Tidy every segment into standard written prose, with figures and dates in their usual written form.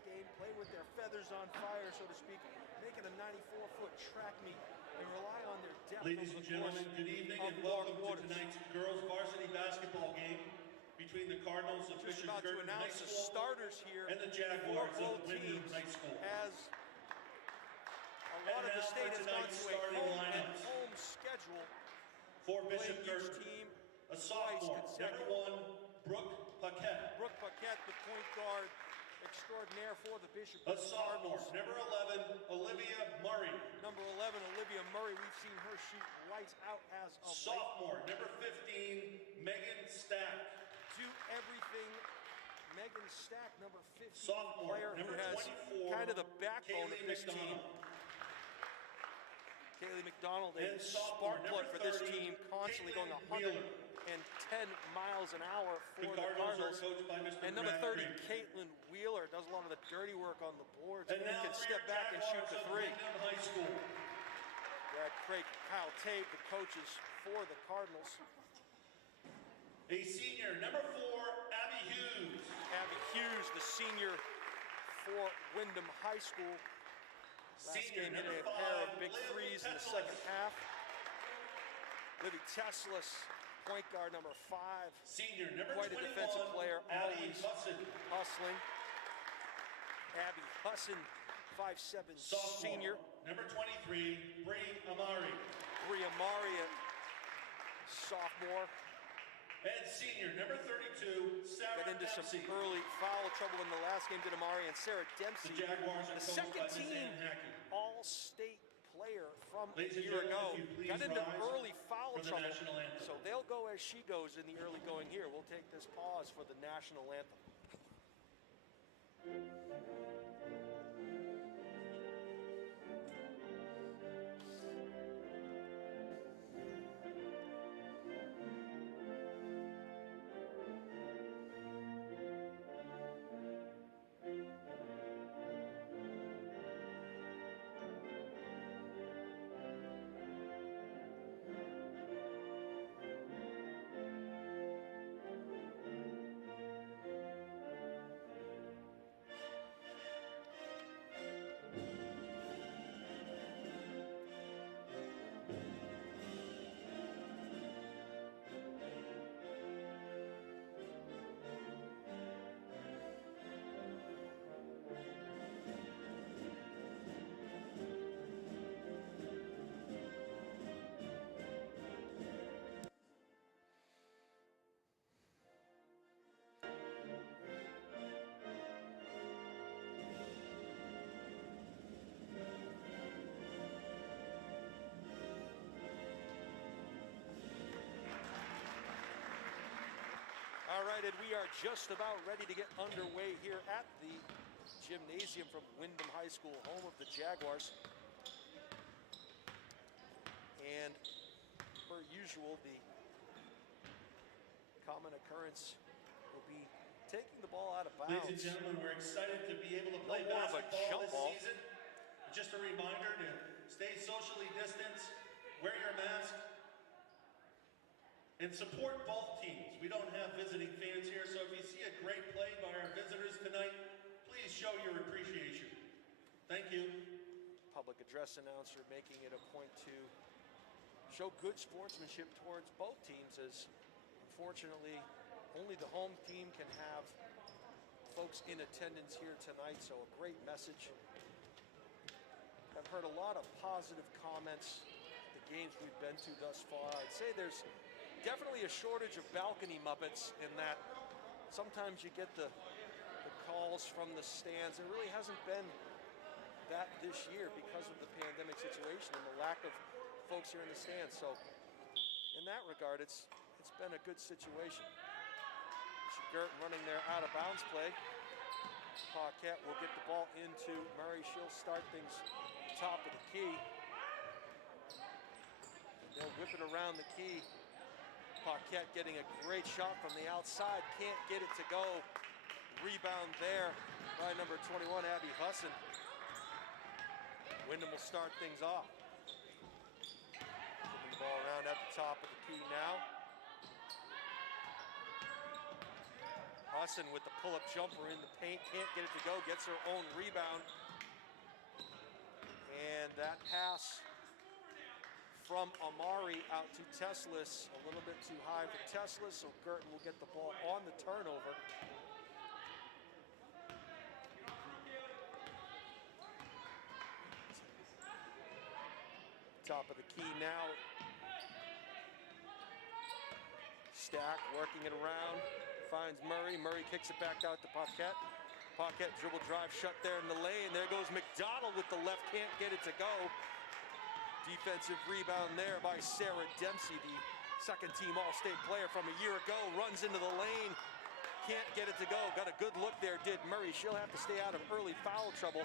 last game, playing with their feathers on fire, so to speak, making a 94-foot track meet and rely on their depth. Ladies and gentlemen, good evening and welcome to tonight's girls varsity basketball game between the Cardinals of Fisher's Guertin High School starters here and the Jaguars of Windham High School. As a lot of the state has gone to a home schedule. For Bishop Guertin team, a sophomore, #1, Brooke Paquette. Brooke Paquette, the point guard extraordinaire for the Bishop. A sophomore, #11, Olivia Murray. Number 11, Olivia Murray. We've seen her shoot lights out as a sophomore, #15, Megan Stack. Do everything. Megan Stack, number 15, sophomore, player who has kind of the backbone of this team. Kaylee McDonald, a spark plug for this team, constantly going 110 miles an hour for the Cardinals. And number 30, Caitlin Wheeler, does a lot of the dirty work on the boards and can step back and shoot the three. Brad Craig, Kyle Tabe, the coaches for the Cardinals. A senior, #4, Abby Hughes. Abby Hughes, the senior for Windham High School. Last game hitting a pair of big threes in the second half. Libby Teslis, point guard, number 5. Senior, number quite 21, a defensive player, always Husson. hustling. Abby Husson, 5'7", senior. Number 23, Bree Amari. Bree Amari, sophomore. And senior, number 32, Sarah Got into Dempsey. some early foul trouble in the last game, did Amari and Sarah Dempsey. The Jaguars are the second team all-state player from a year ago. Got into early foul trouble, so they'll go as she goes in the early going here. We'll take this pause for the national anthem. All right, and we are just about ready to get underway here at the gymnasium from Windham High School, home of the Jaguars. And per usual, the common occurrence will be taking the ball out of bounds. Ladies and gentlemen, we're excited to be able to play basketball this season. Just a reminder to stay socially distanced, wear your mask, and support both teams. We don't have visiting fans here, so if you see a great play by our visitors tonight, please show your appreciation. Thank you. Public address announcer making it a point to show good sportsmanship towards both teams, as unfortunately only the home team can have folks in attendance here tonight, so a great message. I've heard a lot of positive comments at the games we've been to thus far. I'd say there's definitely a shortage of balcony Muppets in that sometimes you get the calls from the stands. There really hasn't been that this year because of the pandemic situation and the lack of folks here in the stands. So in that regard, it's been a good situation. Guertin running their out of bounds play. Paquette will get the ball into Murray. She'll start things top of the key. They'll whip it around the key. Paquette getting a great shot from the outside, can't get it to go. Rebound there by number 21, Abby Husson. Windham will start things off. Moving the ball around at the top of the key now. Husson with the pull-up jumper in the paint, can't get it to go, gets her own rebound. And that pass from Amari out to Teslis, a little bit too high for Teslis, so Guertin will get the ball on the turnover. Top of the key now. Stack working it around, finds Murray. Murray kicks it back out to Paquette. Paquette dribble drive shut there in the lane. There goes McDonald with the left, can't get it to go. Defensive rebound there by Sarah Dempsey, the second-team All-State player from a year ago. Runs into the lane, can't get it to go. Got a good look there, did Murray. She'll have to stay out of early foul trouble.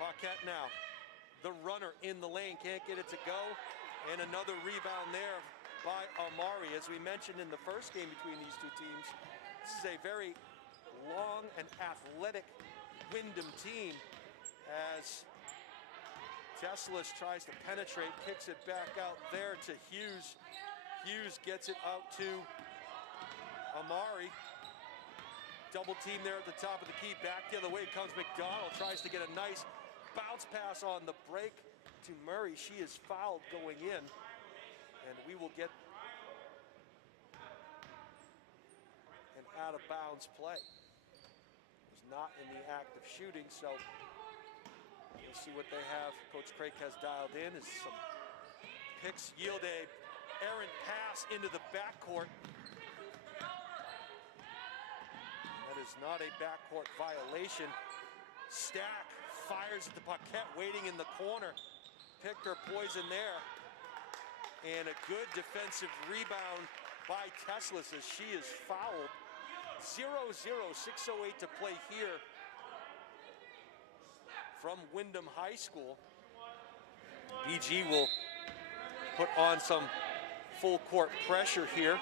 Paquette now, the runner in the lane, can't get it to go. And another rebound there by Amari. As we mentioned in the first game between these two teams, this is a very long and athletic Windham team as Teslis tries to penetrate, kicks it back out there to Hughes. Hughes gets it out to Amari. Double team there at the top of the key. Back the other way comes McDonald. Tries to get a nice bounce pass on the break to Murray. She is fouled going in, and we will get an out-of-bounds play. Was not in the act of shooting, so we'll see what they have. Coach Craig has dialed in as some picks yield a errant pass into the backcourt. That is not a backcourt violation. Stack fires at the Paquette, waiting in the corner. Picked her poison there. And a good defensive rebound by Teslis as she is fouled. 0-0, 6:08 to play here from Windham High School. BG will put on some full court pressure here.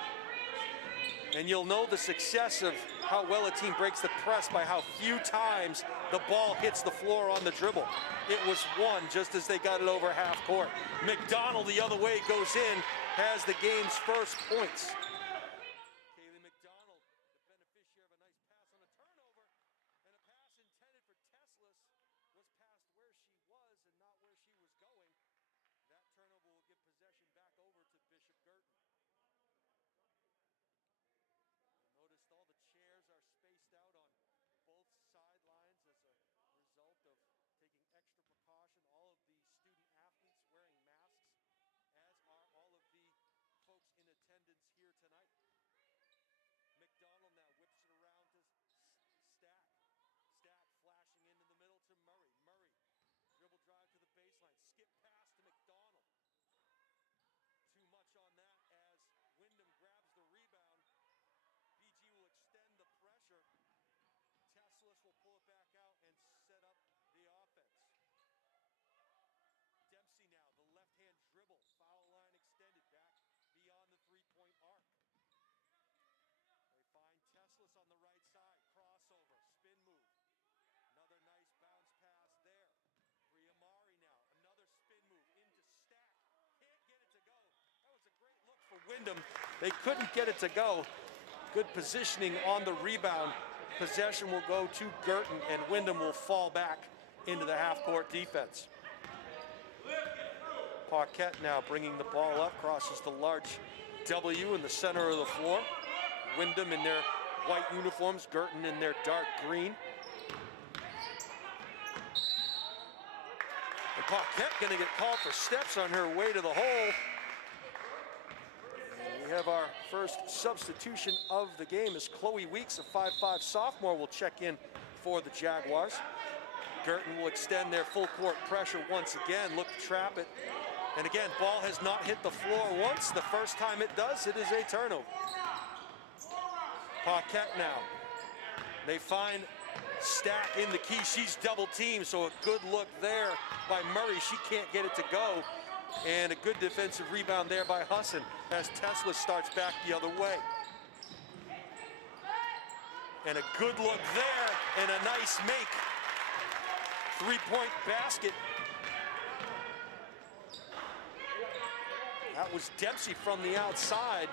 And you'll know the success of how well a team breaks the press by how few times the ball hits the floor on the dribble. It was one just as they got it over half court. McDonald the other way goes in, has the game's first points. Kaylee McDonald, the beneficiary of a nice pass on a turnover, and a pass intended for Teslis was passed where she was and not where she was going. That turnover will give possession back over to Bishop Guertin. Noticed all the chairs are spaced out on both sidelines as a result of taking extra precaution. All of the student athletes wearing masks, as are all of the folks in attendance here tonight. McDonald now whips it around to Stack. Stack flashing into the middle to Murray. Murray, dribble drive to the baseline. Skip pass to McDonald. Too much on that as Windham grabs the rebound. BG will extend the pressure. Teslis will pull it back out and set up the offense. Dempsey now, the left-hand dribble. Foul line extended back beyond the three-point arc. They find Teslis on the right side. Crossover, spin move. Another nice bounce pass there. Amari now, another spin move into Stack. Can't get it to go. That was a great look for Windham. They couldn't get it to go. Good positioning on the rebound. Possession will go to Guertin, and Windham will fall back into the half-court defense. Paquette now bringing the ball up, crosses the large W in the center of the floor. Windham in their white uniforms, Guertin in their dark green. And Paquette going to get called for steps on her way to the hole. And we have our first substitution of the game as Chloe Weeks, a 5'5" sophomore, will check in for the Jaguars. Guertin will extend their full court pressure once again, look to trap it. And again, ball has not hit the floor once. The first time it does, it is a turnover. Paquette now. They find Stack in the key. She's double teamed, so a good look there by Murray. She can't get it to go. And a good defensive rebound there by Husson as Teslis starts back the other way. And a good look there and a nice make. Three-point basket. That was Dempsey from the outside.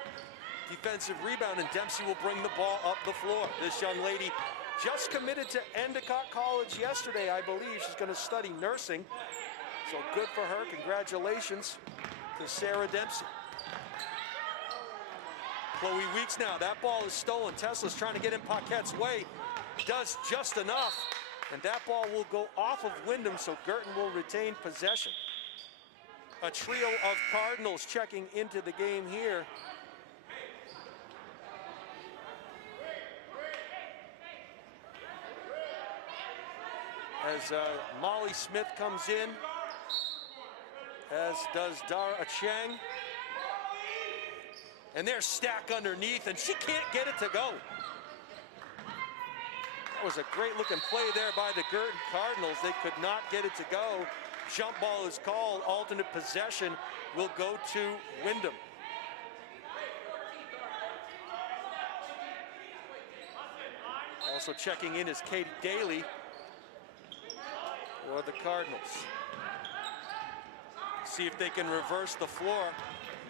defensive rebound, and Dempsey will bring the ball up the floor. This young lady just committed to Endicott College yesterday, I believe. She's going to study nursing, so good for her. Congratulations to Sarah Dempsey. Chloe Weeks now, that ball is stolen. Tesla's trying to get in Paquette's way, does just enough, and that ball will go off of Windham, so Guertin will retain possession. A trio of Cardinals checking into the game here. As Molly Smith comes in, as does Dara Cheng. And they're stacked underneath, and she can't get it to go. That was a great looking play there by the Guertin Cardinals. They could not get it to go. Jump ball is called. Alternate possession will go to Windham. Also checking in is Katie Daly for the Cardinals. See if they can reverse the floor.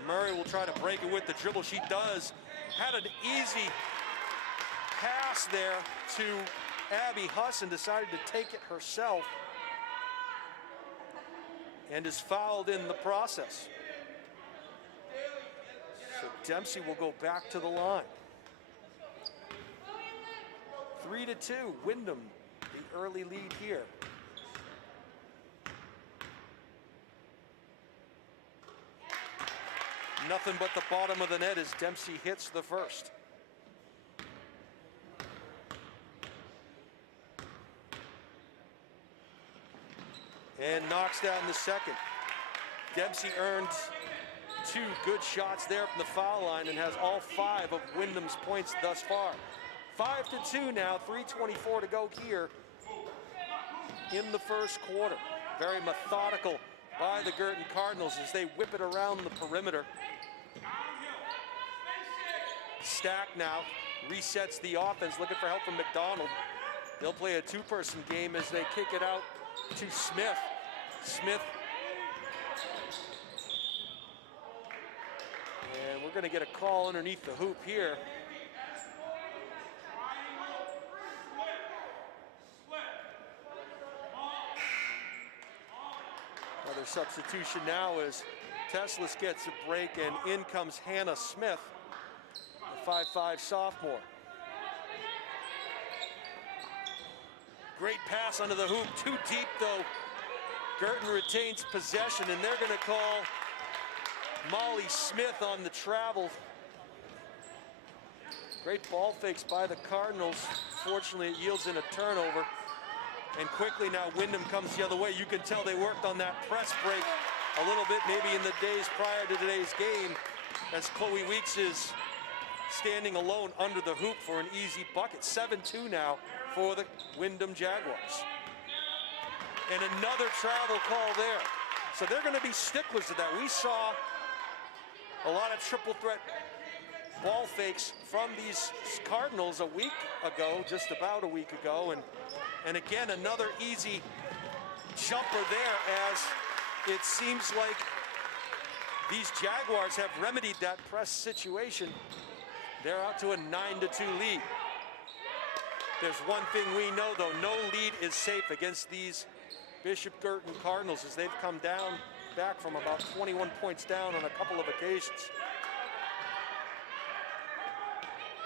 Murray will try to break it with the dribble. She does. Had an easy pass there to Abby Huss and decided to take it herself, and is fouled in the process. So Dempsey will go back to the line. 3-2, Windham, the early lead here. Nothing but the bottom of the net as Dempsey hits the first. And knocks down the second. Dempsey earned 2 good shots there from the foul line and has all 5 of Windham's points thus far. 5-2 now, 3:24 to go here in the first quarter. Very methodical by the Guertin Cardinals as they whip it around the perimeter. Stack now resets the offense, looking for help from McDonald. They'll play a 2-person game as they kick it out to Smith. Smith. And we're going to get a call underneath the hoop here. Another substitution now as Teslas gets a break, and in comes Hannah Smith, the 5'5" sophomore. Great pass under the hoop, too deep though. Guertin retains possession, and they're going to call Molly Smith on the travel. Great ball fakes by the Cardinals. Fortunately, it yields in a turnover. And quickly now Windham comes the other way. You can tell they worked on that press break a little bit maybe in the days prior to today's game, as Chloe Weeks is standing alone under the hoop for an easy bucket. 7-2 now for the Windham Jaguars. And another travel call there. So they're going to be sticklers to that. We saw a lot of triple threat ball fakes from these Cardinals a week ago, just about a week ago. And again, another easy jumper there, as it seems like these Jaguars have remedied that press situation. They're out to a 9-2 lead. There's one thing we know though, no lead is safe against these Bishop Guertin Cardinals, as they've come down back from about 21 points down on a couple of occasions.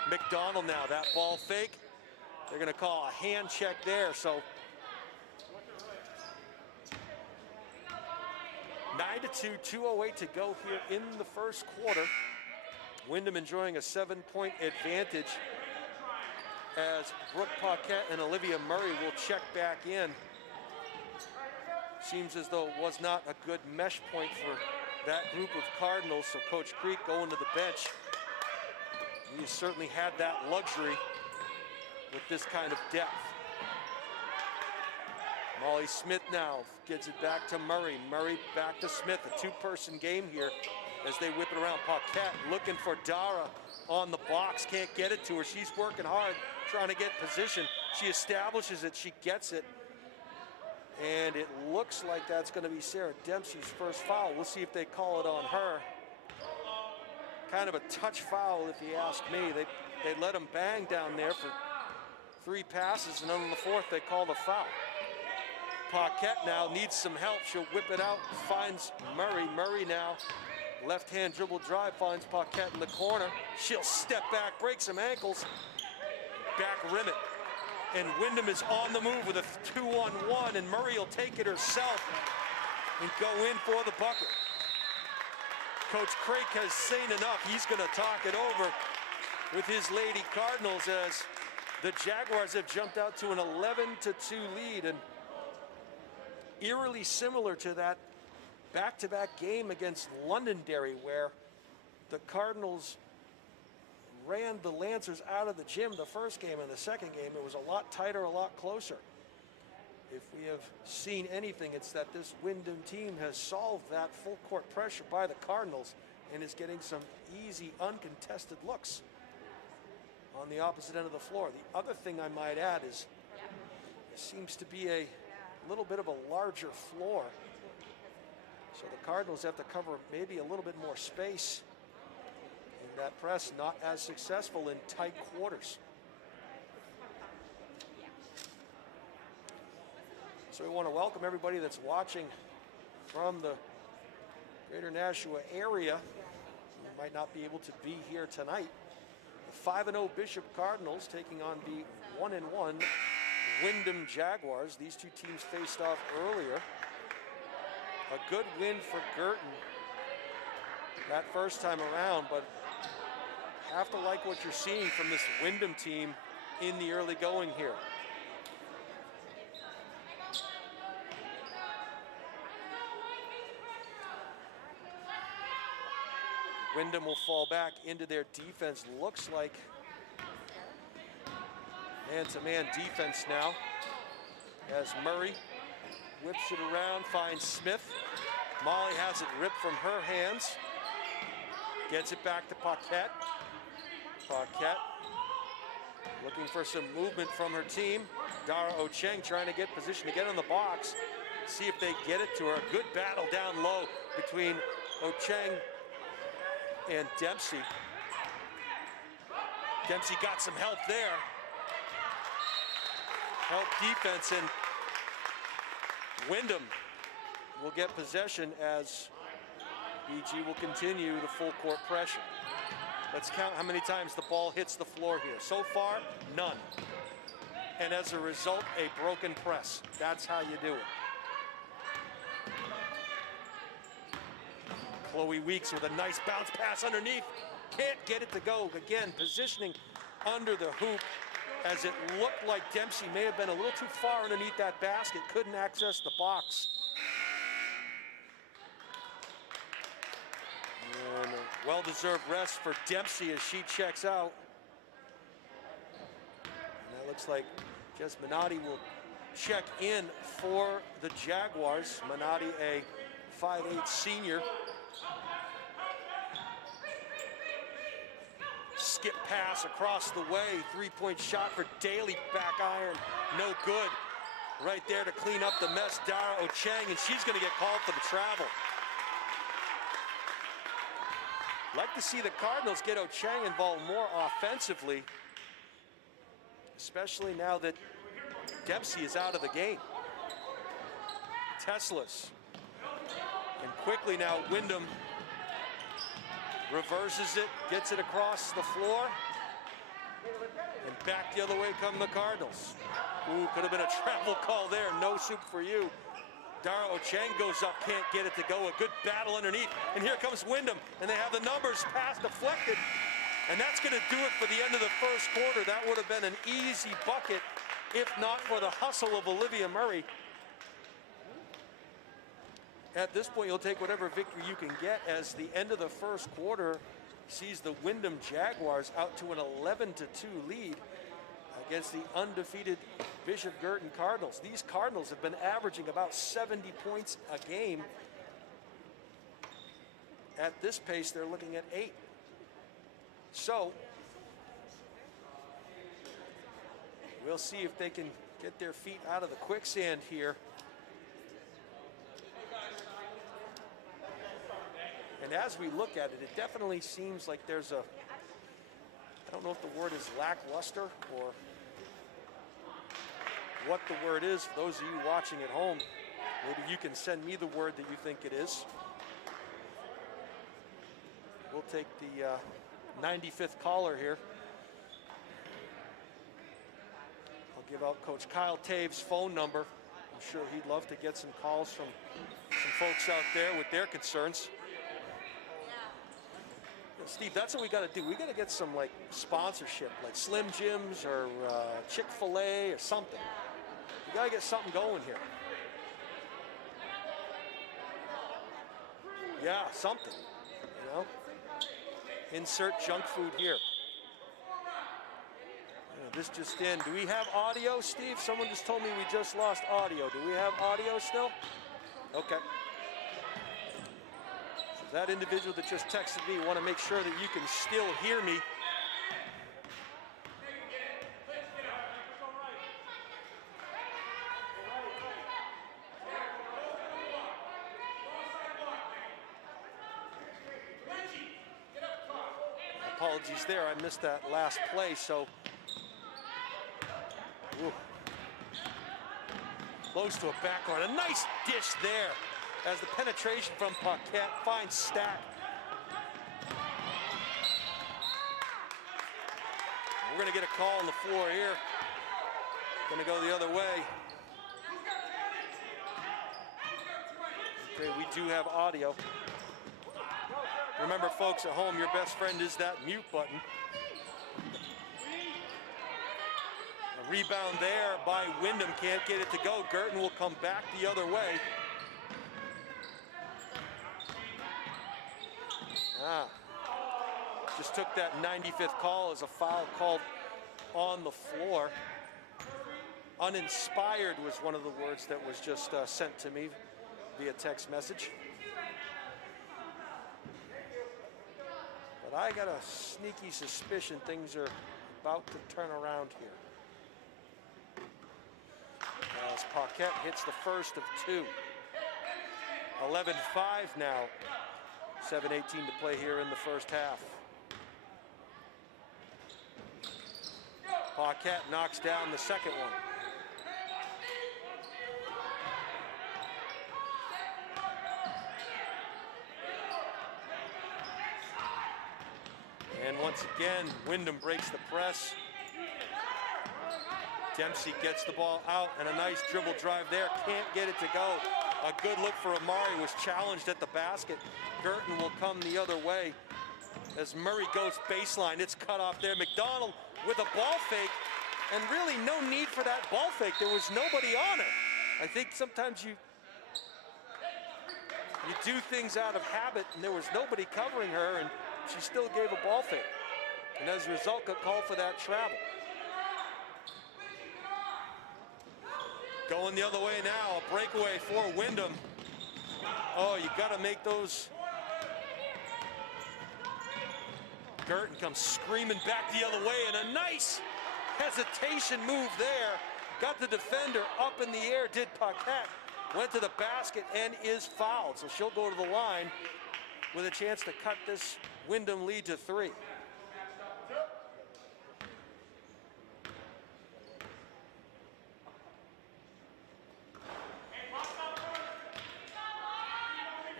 McDonald now, that ball fake. They're going to call a hand check there. So 9-2, 2:08 to go here in the first quarter. Windham enjoying a 7-point advantage as Brooke Paquette and Olivia Murray will check back in. Seems as though it was not a good mesh point for that group of Cardinals, so Coach Creek going to the bench. He certainly had that luxury with this kind of depth. Molly Smith now gets it back to Murray. Murray back to Smith, a 2-person game here as they whip it around. Paquette looking for Dara on the box, can't get it to her. She's working hard, trying to get position. She establishes it, she gets it. And it looks like that's going to be Sarah Dempsey's first foul. We'll see if they call it on her. kind of a touch foul, if you ask me. They let him bang down there for 3 passes, and then on the 4th they called a foul. Paquette now needs some help. She'll whip it out, finds Murray. Murray now, left-hand dribble drive, finds Paquette in the corner. She'll step back, break some ankles, back rim it. And Windham is on the move with a 2-on-1, and Murray will take it herself and go in for the bucket. Coach Craik has seen enough. He's going to talk it over with his Lady Cardinals as the Jaguars have jumped out to an 11-2 lead, and eerily similar to that back-to-back game against Londonderry, where the Cardinals ran the Lancers out of the gym the first game. And the second game, it was a lot tighter, a lot closer. If we have seen anything, it's that this Windham team has solved that full court pressure by the Cardinals and is getting some easy, uncontested looks on the opposite end of the floor. The other thing I might add is it seems to be a little bit of a larger floor. So the Cardinals have to cover maybe a little bit more space in that press, not as successful in tight quarters. So we want to welcome everybody that's watching from the greater Nashua area who might not be able to be here tonight. The 5-0 Bishop Cardinals taking on the 1-1 Windham Jaguars. These two teams faced off earlier. A good win for Guertin that first time around, but have to like what you're seeing from this Windham team in the early going here. Windham will fall back into their defense. Looks like man-to-man defense now as Murray whips it around, finds Smith. Molly has it ripped from her hands. Gets it back to Paquette. Paquette looking for some movement from her team. Dara Ocheng trying to get position to get on the box. See if they get it to her. A good battle down low between Ocheng and Dempsey. Dempsey got some help there. Help defense, and Windham will get possession as BG will continue the full court pressure. Let's count how many times the ball hits the floor here. So far, none. And as a result, a broken press. That's how you do it. Chloe Weeks with a nice bounce pass underneath. Can't get it to go. Again, positioning under the hoop, as it looked like Dempsey may have been a little too far underneath that basket. Couldn't access the box. And a well-deserved rest for Dempsey as she checks out. And that looks like Jess Minotti will check in for the Jaguars. Minotti, a 5'8" senior. Skip pass across the way. Three-point shot for Daly. Back iron. No good. Right there to clean up the mess, Dara Ocheng, and she's going to get called for the travel. Like to see the Cardinals get Ocheng involved more offensively, especially now that Dempsey is out of the game. Teslas. And quickly now, Windham reverses it, gets it across the floor, and back the other way come the Cardinals. Ooh, could have been a travel call there. No soup for you. Dara Ocheng goes up, can't get it to go. A good battle underneath, and here comes Windham, and they have the numbers, pass deflected, and that's going to do it for the end of the first quarter. That would have been an easy bucket if not for the hustle of Olivia Murray. At this point, you'll take whatever victory you can get, as the end of the first quarter sees the Windham Jaguars out to an 11-2 lead against the undefeated Bishop Guertin Cardinals. These Cardinals have been averaging about 70 points a game. At this pace, they're looking at 8. So we'll see if they can get their feet out of the quicksand here. And as we look at it, it definitely seems like there's a, I don't know if the word is lackluster or what the word is. For those of you watching at home, maybe you can send me the word that you think it is. We'll take the 95th caller here. I'll give out Coach Kyle Taves' phone number. I'm sure he'd love to get some calls from some folks out there with their concerns. Steve, that's what we got to do. We got to get some like sponsorship, like Slim Jims or Chick-fil-A or something. We got to get something going here. Yeah, something, you know. Insert junk food here. This just in. Do we have audio, Steve? Someone just told me we just lost audio. Do we have audio still? Okay. So that individual that just texted me, want to make sure that you can still hear me. Apologies there, I missed that last play, so. Ooh. Close to a backcourt, a nice dish there as the penetration from Paquette finds Stack. We're gonna get a call on the floor here. Gonna go the other way. Okay, we do have audio. Remember, folks at home, your best friend is that mute button. A rebound there by Windham, can't get it to go. Guertin will come back the other way. Just took that 95th call as a foul called on the floor. Uninspired was one of the words that was just sent to me via text message. But I got a sneaky suspicion things are about to turn around here. As Paquette hits the first of two. 11-5 now. 7:18 to play here in the first half. Paquette knocks down the second one. And once again, Windham breaks the press. Dempsey gets the ball out and a nice dribble drive there. Can't get it to go. A good look for Amari, was challenged at the basket. Guertin will come the other way as Murray goes baseline. It's cut off there. McDonald with a ball fake, and really no need for that ball fake. There was nobody on it. I think sometimes you do things out of habit, and there was nobody covering her, and she still gave a ball fake. And as a result, got called for that travel. Going the other way now, a breakaway for Windham. Oh, you got to make those. Guertin comes screaming back the other way, and a nice hesitation move there. Got the defender up in the air, did Paquette. Went to the basket and is fouled. So she'll go to the line with a chance to cut this Windham lead to 3.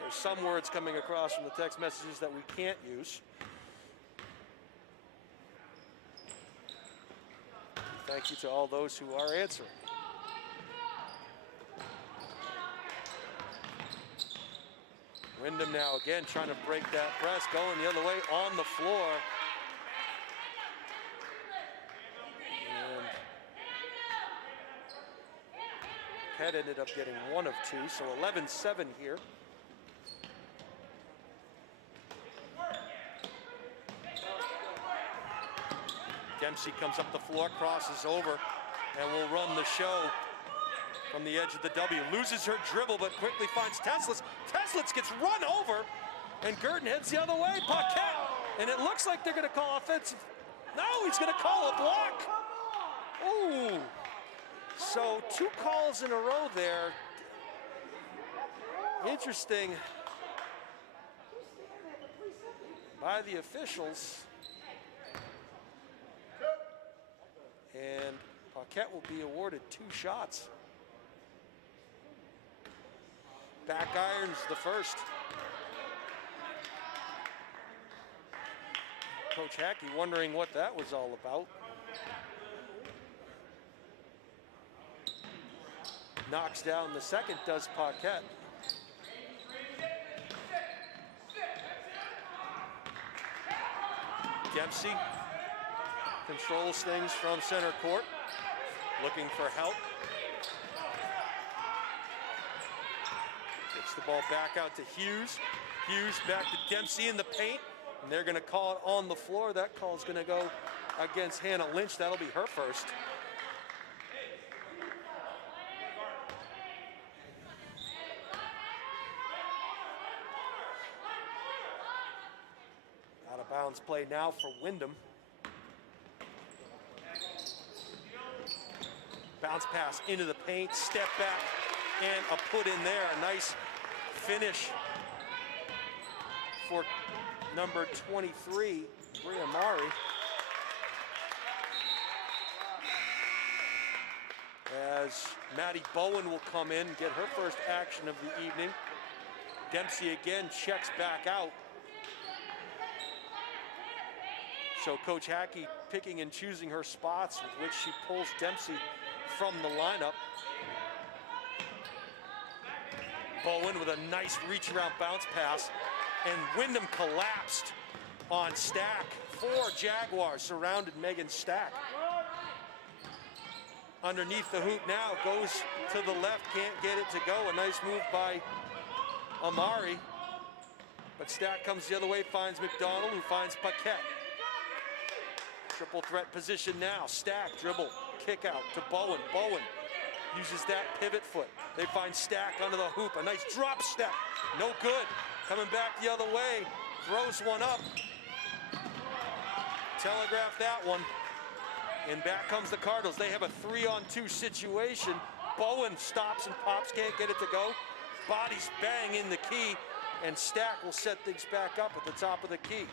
There's some words coming across from the text messages that we can't use. Thank you to all those who are answering. Windham now again trying to break that press, going the other way on the floor. And Head ended up getting 1 of 2, so 11-7 here. Dempsey comes up the floor, crosses over, and will run the show from the edge of the W. Loses her dribble, but quickly finds Teslitz. Teslitz gets run over, and Guertin heads the other way. Paquette, and it looks like they're going to call offensive. No, he's going to call a block. Ooh. So 2 calls in a row there. Interesting. by the officials. And Paquette will be awarded 2 shots. Back irons the first. Coach Hackey wondering what that was all about. Knocks down the second, does Paquette. Dempsey controls things from center court, looking for help. Gets the ball back out to Hughes. Hughes back to Dempsey in the paint, and they're going to call it on the floor. That call is going to go against Hannah Lynch. That'll be her first. Out of bounds play now for Windham. Bounce pass into the paint, step back, and a put in there. A nice finish for number 23, Bria Mari. As Maddie Bowen will come in and get her first action of the evening. Dempsey again checks back out. So Coach Hackey picking and choosing her spots with which she pulls Dempsey from the lineup. Bowen with a nice reach around bounce pass, and Windham collapsed on Stack. 4 Jaguars surrounded Megan Stack. Underneath the hoop now, goes to the left, can't get it to go. A nice move by Amari, but Stack comes the other way, finds McDonald, who finds Paquette. Triple threat position now. Stack, dribble, kick out to Bowen. Bowen uses that pivot foot. They find Stack under the hoop. A nice drop step. No good. Coming back the other way. Throws one up. Telegraphed that one. And back comes the Cardinals. They have a 3-on-2 situation. Bowen stops and pops. Can't get it to go. Bodies bang in the key. And Stack will set things back up at the top of the key.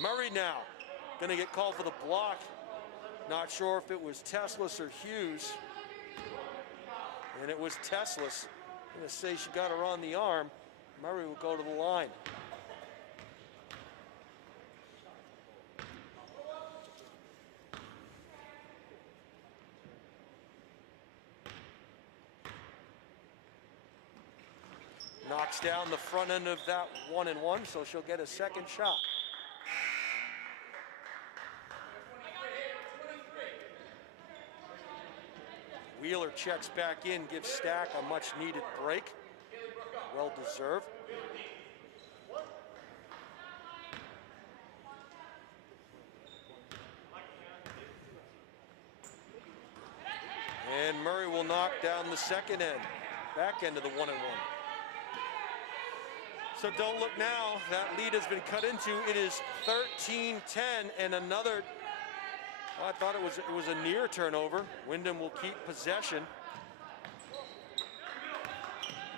Murray now. Going to get called for the block. Not sure if it was Teslas or Hughes. And it was Teslas. I'm going to say she got her on the arm. Murray will go to the line. Knocks down the front end of that 1-and-1, so she'll get a second shot. Wheeler checks back in, gives Stack a much-needed break. Well-deserved. And Murray will knock down the second end, back end of the 1-and-1. So don't look now, that lead has been cut into. It is 13-10, and another, well, I thought it was a near turnover. Windham will keep possession.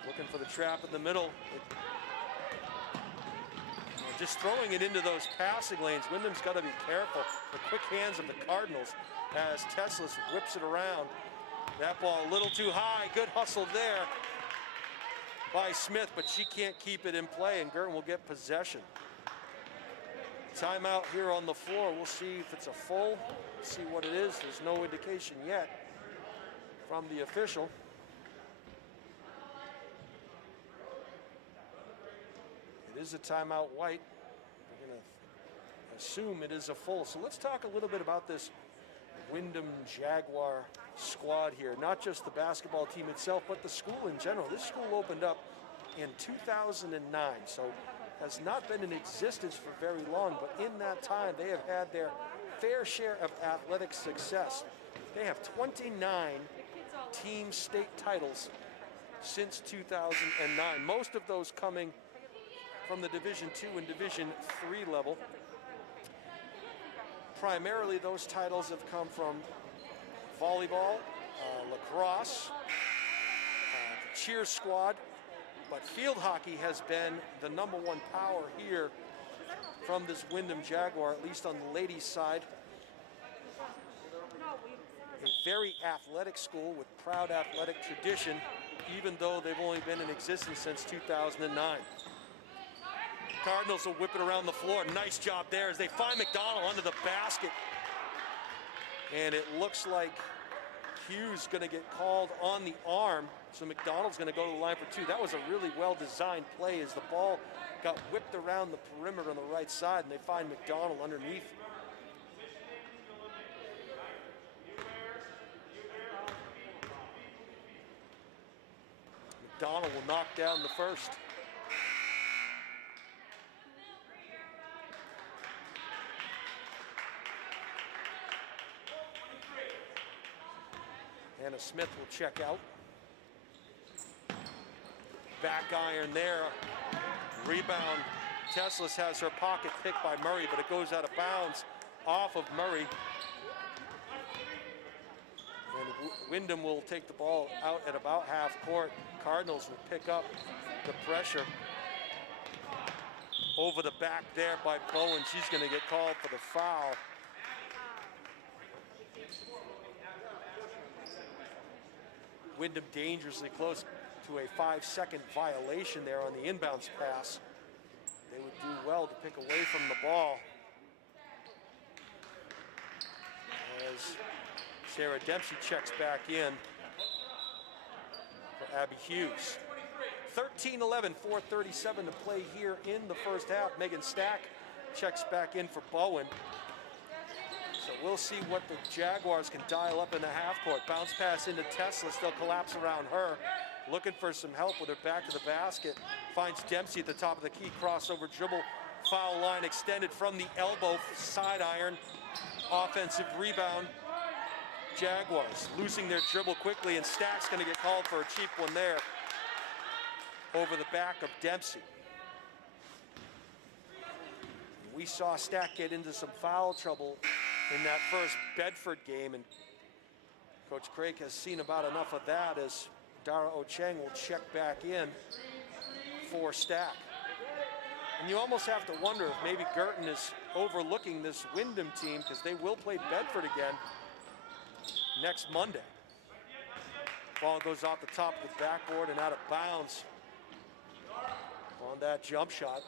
Looking for the trap in the middle. Just throwing it into those passing lanes. Windham's got to be careful. The quick hands of the Cardinals as Teslas whips it around. That ball a little too high. Good hustle there by Smith, but she can't keep it in play, and Guertin will get possession. Timeout here on the floor. We'll see if it's a full, see what it is. There's no indication yet from the official. It is a timeout, White. We're going to assume it is a full. So let's talk a little bit about this Windham Jaguar squad here. Not just the basketball team itself, but the school in general. This school opened up in 2009, so has not been in existence for very long, but in that time they have had their fair share of athletic success. They have 29 team state titles since 2009, most of those coming from the Division II and Division III level. Primarily those titles have come from volleyball, lacrosse, the cheer squad, but field hockey has been the #1 power here from this Windham Jaguar, at least on the ladies' side. A very athletic school with proud athletic tradition, even though they've only been in existence since 2009. Cardinals will whip it around the floor. Nice job there as they find McDonald under the basket. And it looks like Hughes going to get called on the arm, so McDonald's going to go to the line for two. That was a really well-designed play as the ball got whipped around the perimeter on the right side, and they find McDonald underneath. McDonald will knock down the first. Anna Smith will check out. Back iron there. Rebound. Teslis has her pocket picked by Murray, but it goes out of bounds off of Murray. And Windham will take the ball out at about half court. Cardinals will pick up the pressure. Over the back there by Bowen. She's going to get called for the foul. Windham dangerously close to a 5-second violation there on the inbounds pass. They would do well to pick away from the ball. As Sarah Dempsey checks back in for Abby Hughes. 13-11, 4:37 to play here in the first half. Megan Stack checks back in for Bowen. So we'll see what the Jaguars can dial up in the half court. Bounce pass into Tesla, still collapse around her. Looking for some help with her back to the basket. Finds Dempsey at the top of the key, crossover dribble, foul line extended from the elbow, side iron, offensive rebound. Jaguars losing their dribble quickly, and Stack's gonna get called for a cheap one there over the back of Dempsey. We saw Stack get into some foul trouble in that first Bedford game, and Coach Craig has seen about enough of that as Dara Ocheng will check back in for Stack. And you almost have to wonder if maybe Guertin is overlooking this Windham team, because they will play Bedford again next Monday. Ball goes off the top of the backboard and out of bounds on that jump shot.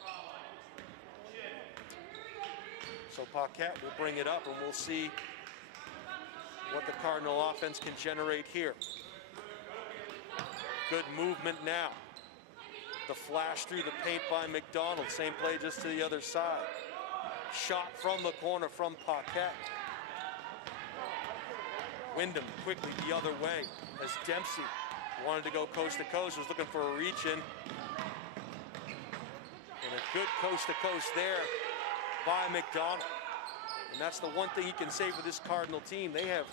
So Paquette will bring it up, and we'll see what the Cardinal offense can generate here. Good movement now. The flash through the paint by McDonald. Same play just to the other side. Shot from the corner from Paquette. Wyndham quickly the other way as Dempsey wanted to go coast to coast, was looking for a reach in. And a good coast to coast there by McDonald. And that's the one thing you can say for this Cardinal team. They have,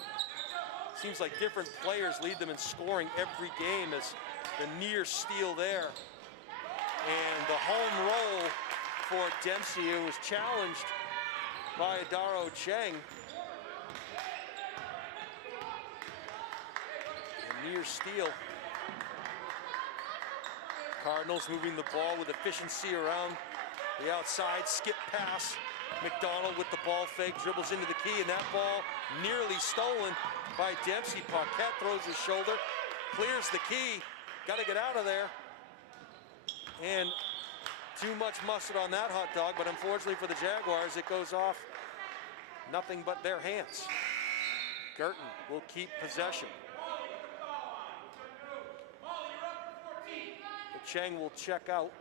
seems like different players lead them in scoring every game, as the near steal there. And the home roll for Dempsey, who was challenged by Adaro Cheng. A near steal. Cardinals moving the ball with efficiency around the outside, skip pass. McDonald with the ball fake, dribbles into the key, and that ball nearly stolen by Dempsey. Paquette throws his shoulder, clears the key, got to get out of there. And too much mustard on that hot dog, but unfortunately for the Jaguars, it goes off nothing but their hands. Guertin will keep possession. Cheng will check out,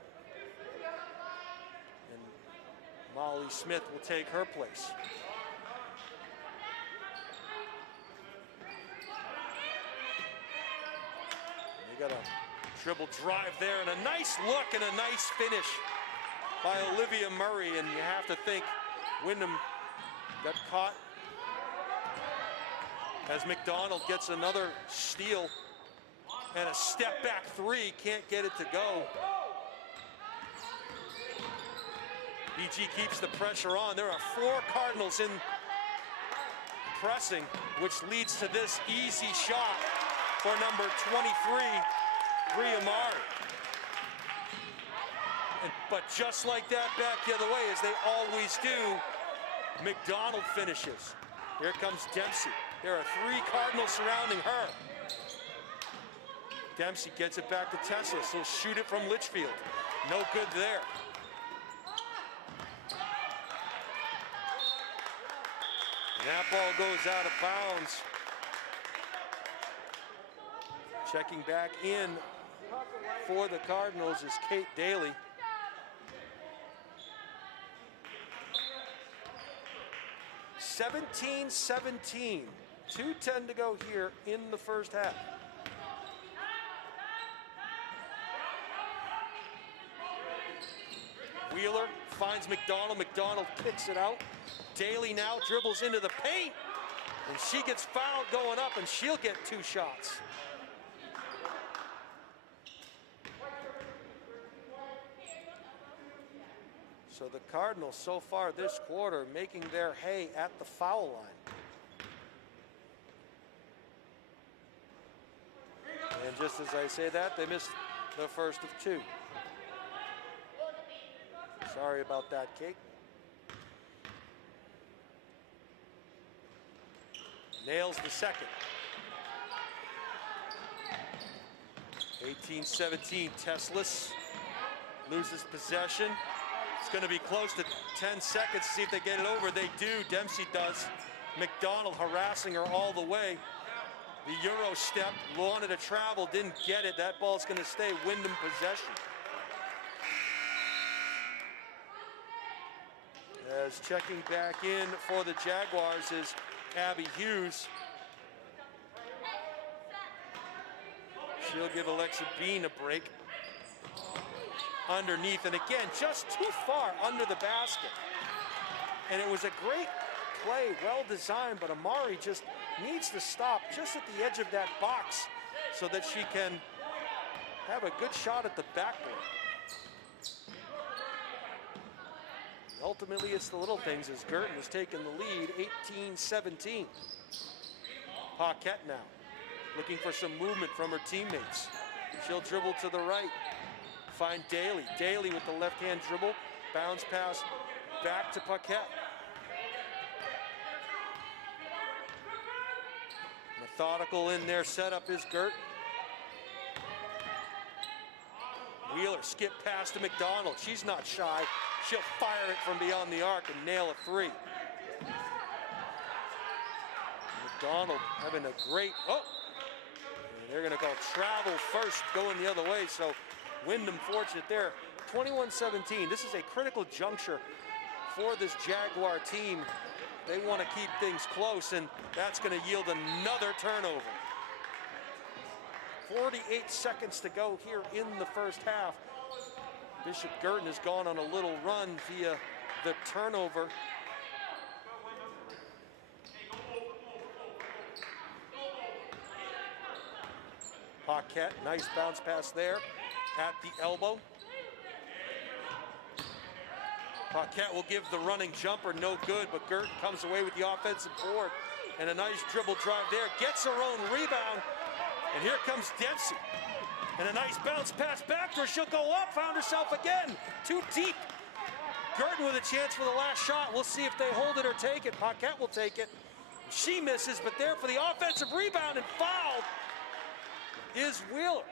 and Molly Smith will take her place. They got a dribble drive there, and a nice look and a nice finish by Olivia Murray, and you have to think Windham got caught as McDonald gets another steal. And a step back three, can't get it to go. BG keeps the pressure on. There are 4 Cardinals in pressing, which leads to this easy shot for number 23, Bria Mari. But just like that, back the other way, as they always do, McDonald finishes. Here comes Dempsey. There are 3 Cardinals surrounding her. Dempsey gets it back to Tesla. She'll shoot it from Litchfield. No good there. And that ball goes out of bounds. Checking back in for the Cardinals is Kate Daly. (17-17). 2:10 to go here in the first half. Wheeler finds McDonald. McDonald kicks it out. Daly now dribbles into the paint. And she gets fouled going up, and she'll get 2 shots. So the Cardinals so far this quarter making their hay at the foul line. And just as I say that, they missed the first of 2. Sorry about that, Kate. Nails the second. 18-17, Teslis loses possession. It's going to be close to 10 seconds to see if they get it over. They do. Dempsey does. McDonald harassing her all the way. The Euro step, wanted to travel, didn't get it. That ball's going to stay Windham possession. As checking back in for the Jaguars is Abby Hughes. She'll give Alexa Bean a break. Underneath, and again, just too far under the basket. And it was a great play, well designed, but Amari just needs to stop just at the edge of that box so that she can have a good shot at the backboard. Ultimately, it's the little things as Guertin has taken the lead, 18-17. Paquette now, looking for some movement from her teammates. She'll dribble to the right, find Daly. Daly with the left-hand dribble, bounce pass back to Paquette. Methodical in their setup is Guertin. Wheeler skip pass to McDonald. She's not shy. She'll fire it from beyond the arc and nail a 3. McDonald having a great, they're going to call travel first, going the other way, so Windham fortunate there. 21-17, this is a critical juncture for this Jaguar team. They want to keep things close, and that's going to yield another turnover. 48 seconds to go here in the first half. Bishop Guertin has gone on a little run via the turnover. Paquette, nice bounce pass there at the elbow. Paquette will give the running jumper, no good, but Guertin comes away with the offensive board. And a nice dribble drive there, gets her own rebound. And here comes Dempsey. And a nice bounce pass back to her. She'll go up, found herself again. Too deep. Guertin with a chance for the last shot. We'll see if they hold it or take it. Paquette will take it. She misses, but there for the offensive rebound and fouled is Wheeler.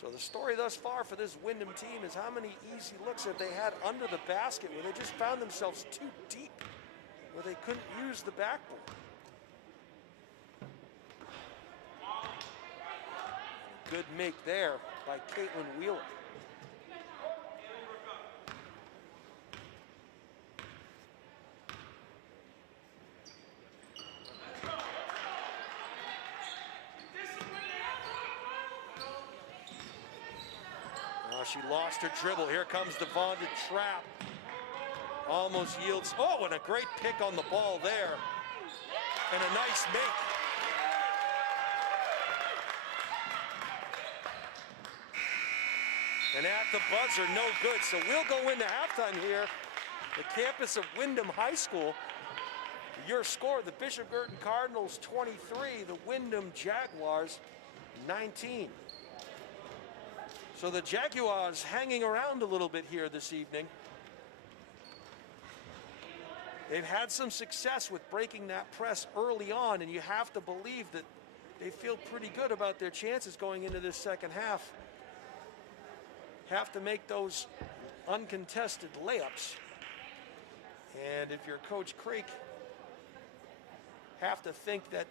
So the story thus far for this Windham team is how many easy looks have they had under the basket where they just found themselves too deep, where they couldn't use the backboard. Good make there by Caitlin Wheeler. She lost her dribble. Here comes the vaunted trap. Almost yields. Oh, and a great pick on the ball there. And a nice make. And at the buzzer, no good. So we'll go into halftime here. The campus of Windham High School Your score, the Bishop Guertin Cardinals 23, the Windham Jaguars 19. So the Jaguars hanging around a little bit here this evening. They've had some success with breaking that press early on, and you have to believe that they feel pretty good about their chances going into this second half. Have to make those uncontested layups. And if you're Coach Creek, have to think that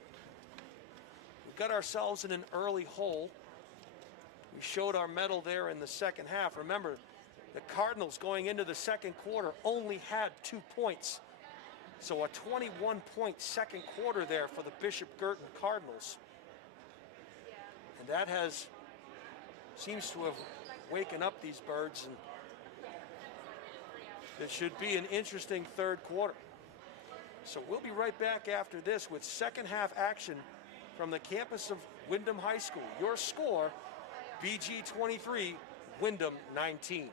we've got ourselves in an early hole. We showed our mettle there in the second half. Remember, the Cardinals going into the second quarter only had 2 points. So a 21-point second quarter there for the Bishop Guertin Cardinals. And that seems to have waken up these birds, and it should be an interesting third quarter. So we'll be right back after this with second half action from the campus of Windham High School. Your score, BG 23, Windham 19.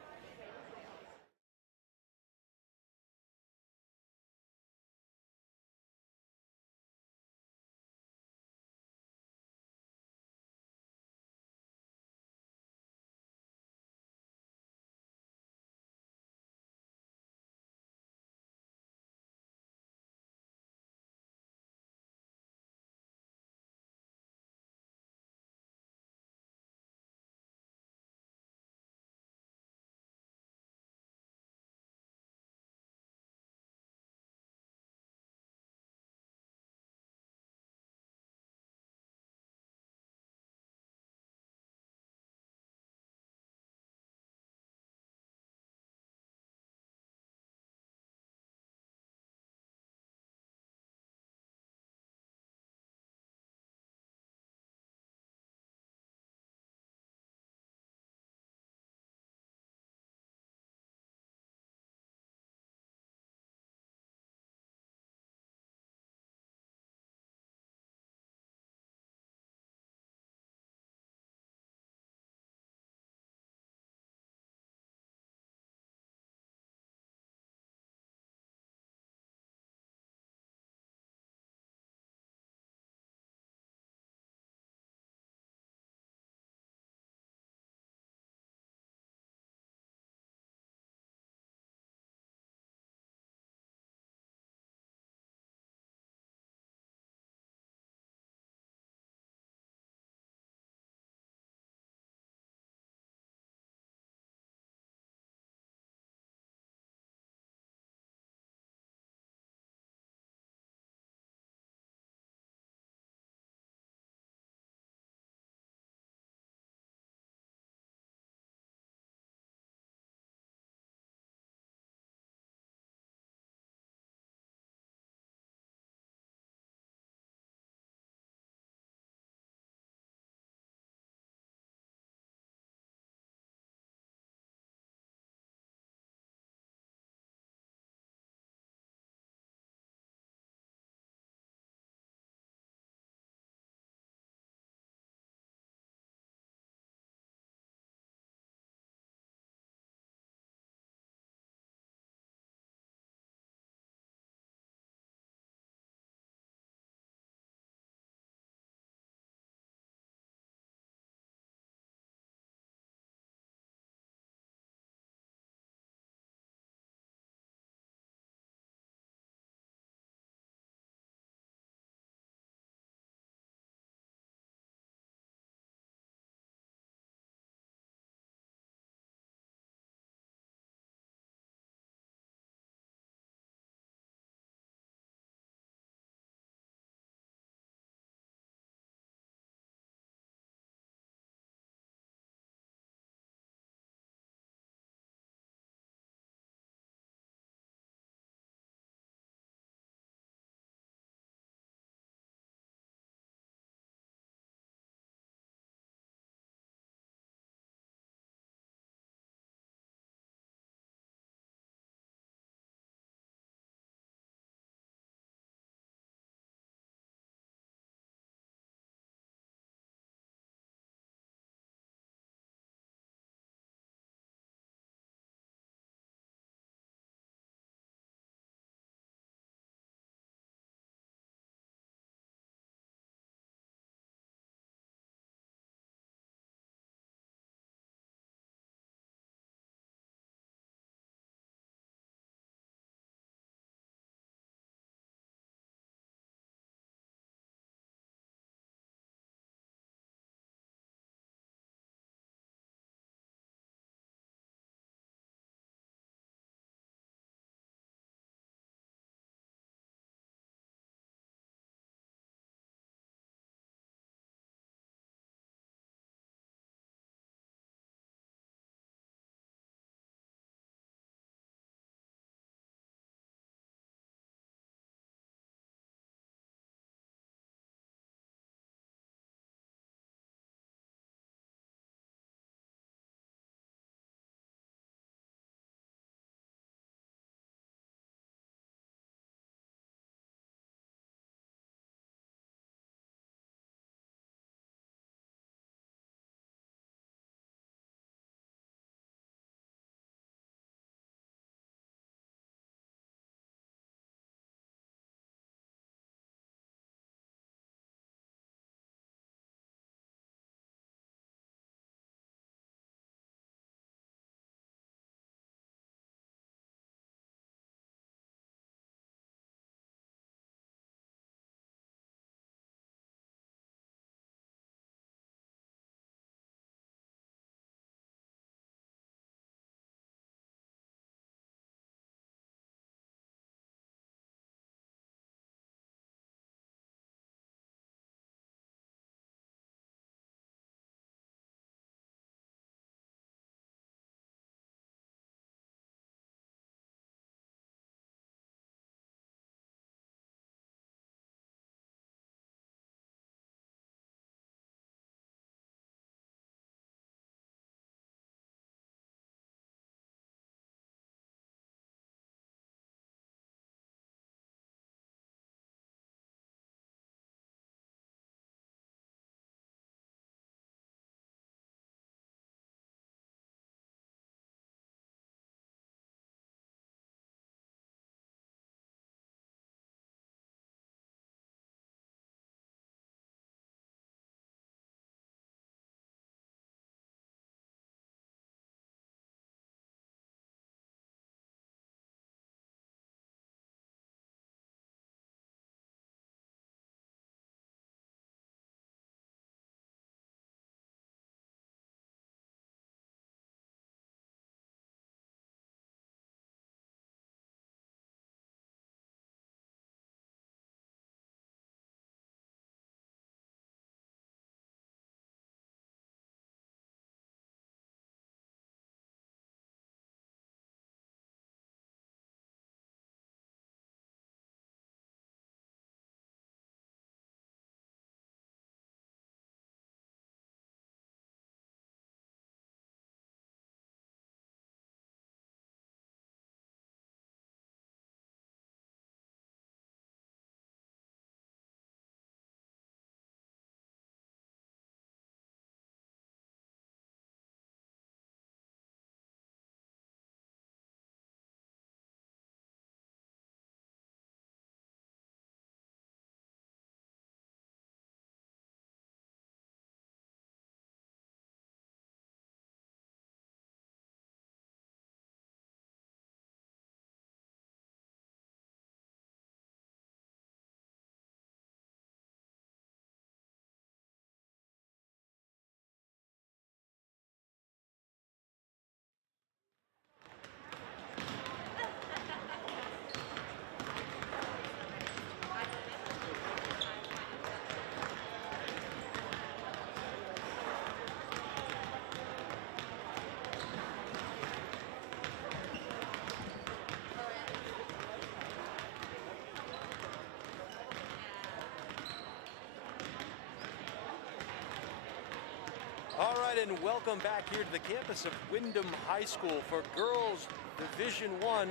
All right, and welcome back here to the campus of Windham High School for girls Division I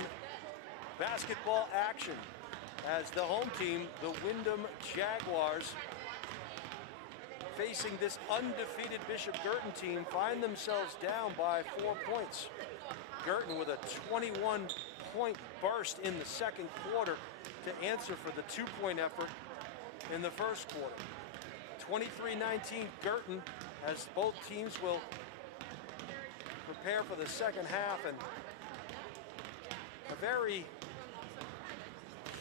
basketball action. As the home team, the Windham Jaguars, facing this undefeated Bishop Guertin team, find themselves down by 4 points. Guertin with a 21-point burst in the second quarter to answer for the 2-point effort in the first quarter. 23-19 Guertin, as both teams will prepare for the second half, and a very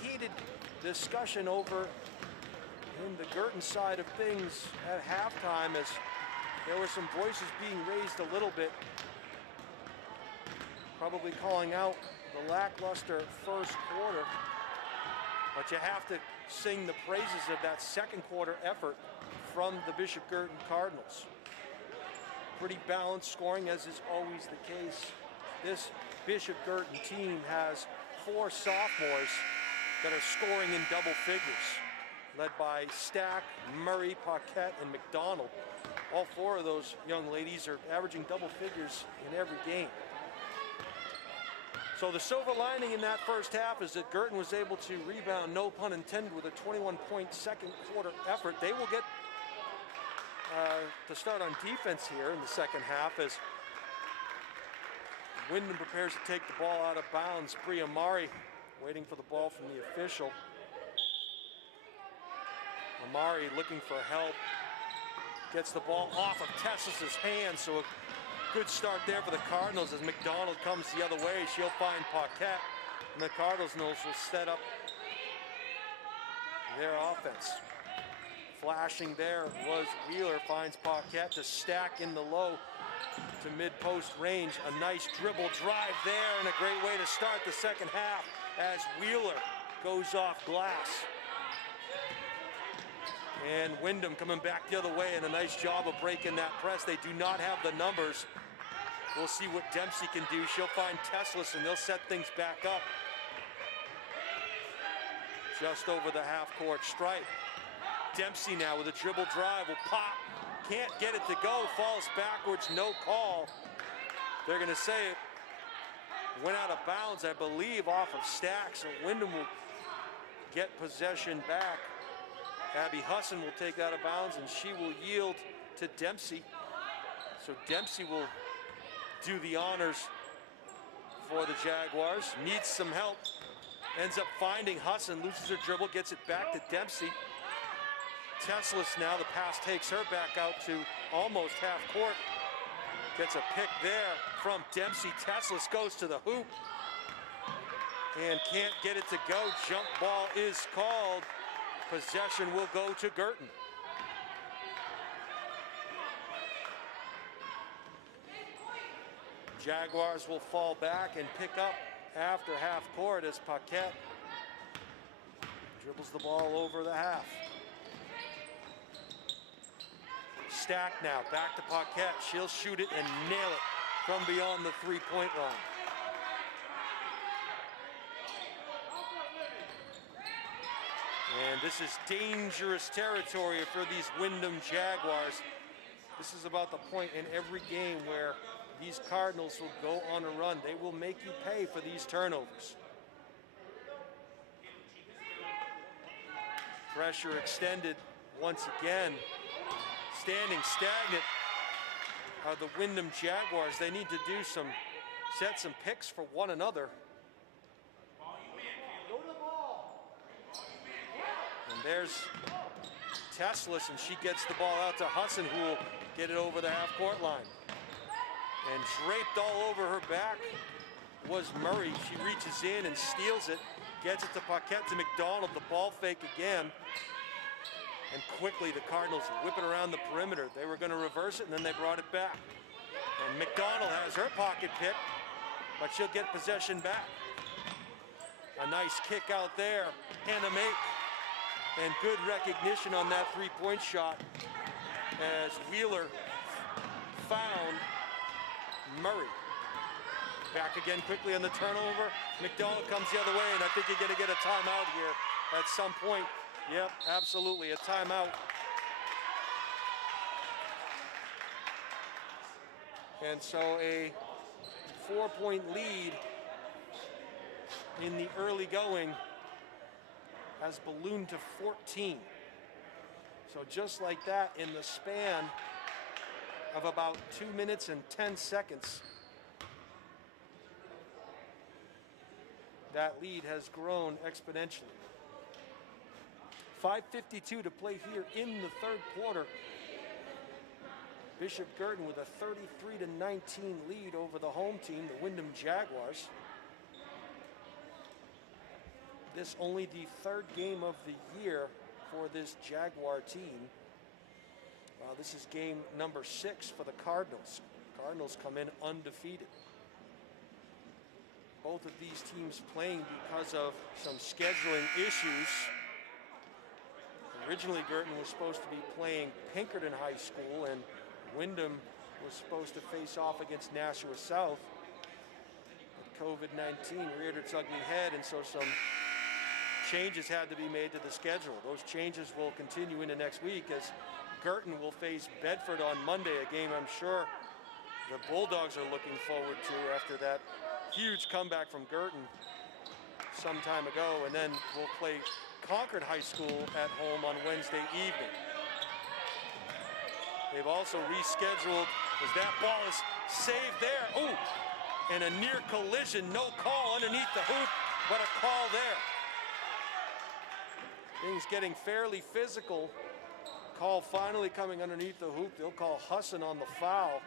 heated discussion over in the Guertin side of things at halftime, as there were some voices being raised a little bit, probably calling out the lackluster first quarter. But you have to sing the praises of that second quarter effort from the Bishop Guertin Cardinals. Pretty balanced scoring, as is always the case. This Bishop Guertin team has 4 sophomores that are scoring in double figures, led by Stack, Murray, Paquette, and McDonald. All 4 of those young ladies are averaging double figures in every game. So the silver lining in that first half is that Guertin was able to rebound, no pun intended, with a 21-point second quarter effort. They will get to start on defense here in the second half as Windham prepares to take the ball out of bounds. Bria Amari waiting for the ball from the official. Amari looking for help. Gets the ball off of Tesslis' hands, so a good start there for the Cardinals as McDonald comes the other way. She'll find Paquette, and the Cardinals will set up their offense. Flashing there was Wheeler, finds Paquette to Stack in the low to mid-post range. A nice dribble drive there, and a great way to start the second half as Wheeler goes off glass. And Windham coming back the other way, and a nice job of breaking that press. They do not have the numbers. We'll see what Dempsey can do. She'll find Tesslis, and they'll set things back up. Just over the half-court stripe. Dempsey now with a dribble drive will pop. Can't get it to go. Falls backwards. No call. They're going to say it went out of bounds, I believe, off of Stack. So Windham will get possession back. Abby Husson will take out of bounds, and she will yield to Dempsey. So Dempsey will do the honors for the Jaguars. Needs some help. Ends up finding Husson, loses her dribble, gets it back to Dempsey. Tesslis now, the pass takes her back out to almost half court. Gets a pick there from Dempsey. Tesslis goes to the hoop and can't get it to go. Jump ball is called. Possession will go to Guertin. Jaguars will fall back and pick up after half court as Paquette dribbles the ball over the half. Stack now, back to Paquette. She'll shoot it and nail it from beyond the three-point line. And this is dangerous territory for these Windham Jaguars. This is about the point in every game where these Cardinals will go on a run. They will make you pay for these turnovers. Pressure extended once again. Standing stagnant are the Windham Jaguars. They need to do set some picks for one another. And there's Tesslis, and she gets the ball out to Husson, who will get it over the half-court line. And draped all over her back was Murray. She reaches in and steals it, gets it to Paquette, to McDonald. The ball fake again. And quickly the Cardinals whip it around the perimeter. They were going to reverse it, and then they brought it back. And McDonald has her pocket pick, but she'll get possession back. A nice kick out there, and a make. And good recognition on that three-point shot as Wheeler found Murray. Back again quickly on the turnover. McDonald comes the other way, and I think you're going to get a timeout here at some point. Yep, absolutely, a timeout. And so a 4-point lead in the early going has ballooned to 14. So just like that, in the span of about 2 minutes and 10 seconds, that lead has grown exponentially. 5:52 to play here in the third quarter. Bishop Guertin with a 33-19 lead over the home team, the Windham Jaguars. This only the third game of the year for this Jaguar team. This is game number 6 for the Cardinals. Cardinals come in undefeated. Both of these teams playing because of some scheduling issues. Originally, Guertin was supposed to be playing Pinkerton High School, and Windham was supposed to face off against Nashua South. But COVID-19 reared its ugly head, and so some changes had to be made to the schedule. Those changes will continue into next week as Guertin will face Bedford on Monday, a game I'm sure the Bulldogs are looking forward to after that huge comeback from Guertin some time ago. And then we'll play Concord High School at home on Wednesday evening. They've also rescheduled, as that ball is saved there. Oh, and a near collision, no call underneath the hoop, but a call there. Things getting fairly physical. Call finally coming underneath the hoop. They'll call Husson on the foul.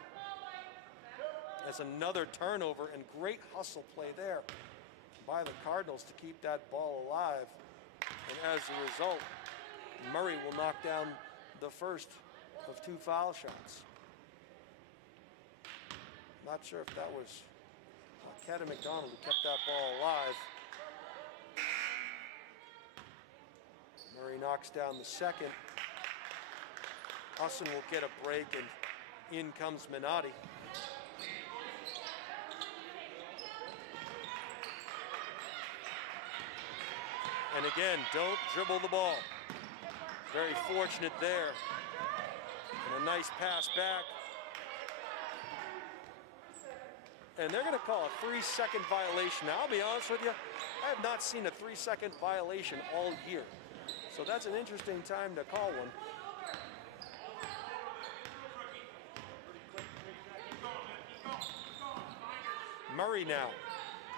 As another turnover, and great hustle play there by the Cardinals to keep that ball alive. And as a result, Murray will knock down the first of 2 foul shots. Not sure if that was Kevin McDonald who kept that ball alive. Murray knocks down the second. Husson will get a break, and in comes Minotti. And again, don't dribble the ball. Very fortunate there. And a nice pass back. And they're going to call a 3-second violation. Now, I'll be honest with you, I have not seen a 3-second violation all year. So that's an interesting time to call one. Murray now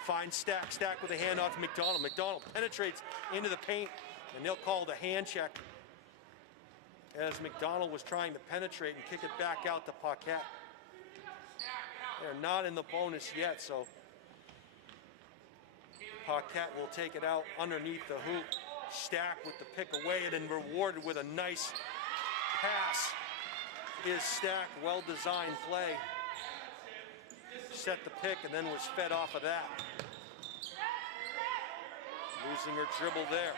finds Stack. Stack with a handoff to McDonald. McDonald penetrates into the paint, and they'll call the hand check as McDonald was trying to penetrate and kick it back out to Paquette. They're not in the bonus yet, so Paquette will take it out underneath the hoop. Stack with the pick away, and then rewarded with a nice pass is Stack. Well-designed play. Set the pick and then was fed off of that. Losing her dribble there.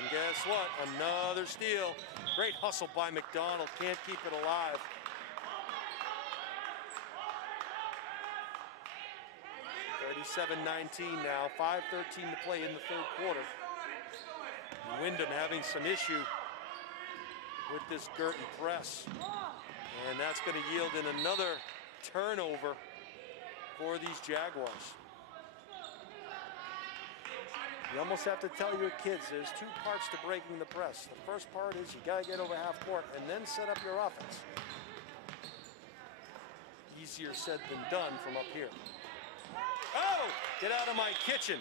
And guess what? Another steal. Great hustle by McDonald. Can't keep it alive. (37-19) now. 5:13 to play in the third quarter. Windham having some issue with this Guertin press. And that's going to yield in another turnover for these Jaguars. You almost have to tell your kids there's 2 parts to breaking the press. The first part is you got to get over half court and then set up your offense. Easier said than done from up here. Oh, get out of my kitchen.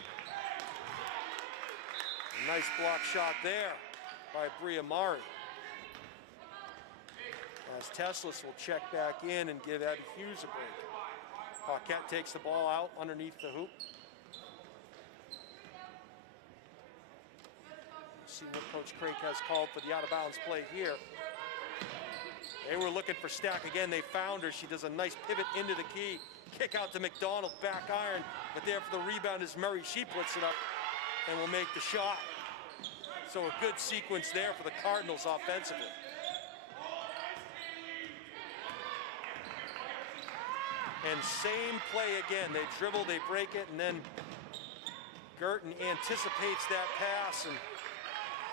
A nice block shot there by Bria Mari. As Teslas will check back in and give Eddie Hughes a break. Paquette takes the ball out underneath the hoop. See what Coach Craik has called for the out-of-bounds play here. They were looking for Stack again. They found her. She does a nice pivot into the key. Kick out to McDonald, back iron. But there for the rebound is Murray. She puts it up and will make the shot. So a good sequence there for the Cardinals offensively. And same play again. They dribble, they break it, and then Guertin anticipates that pass, and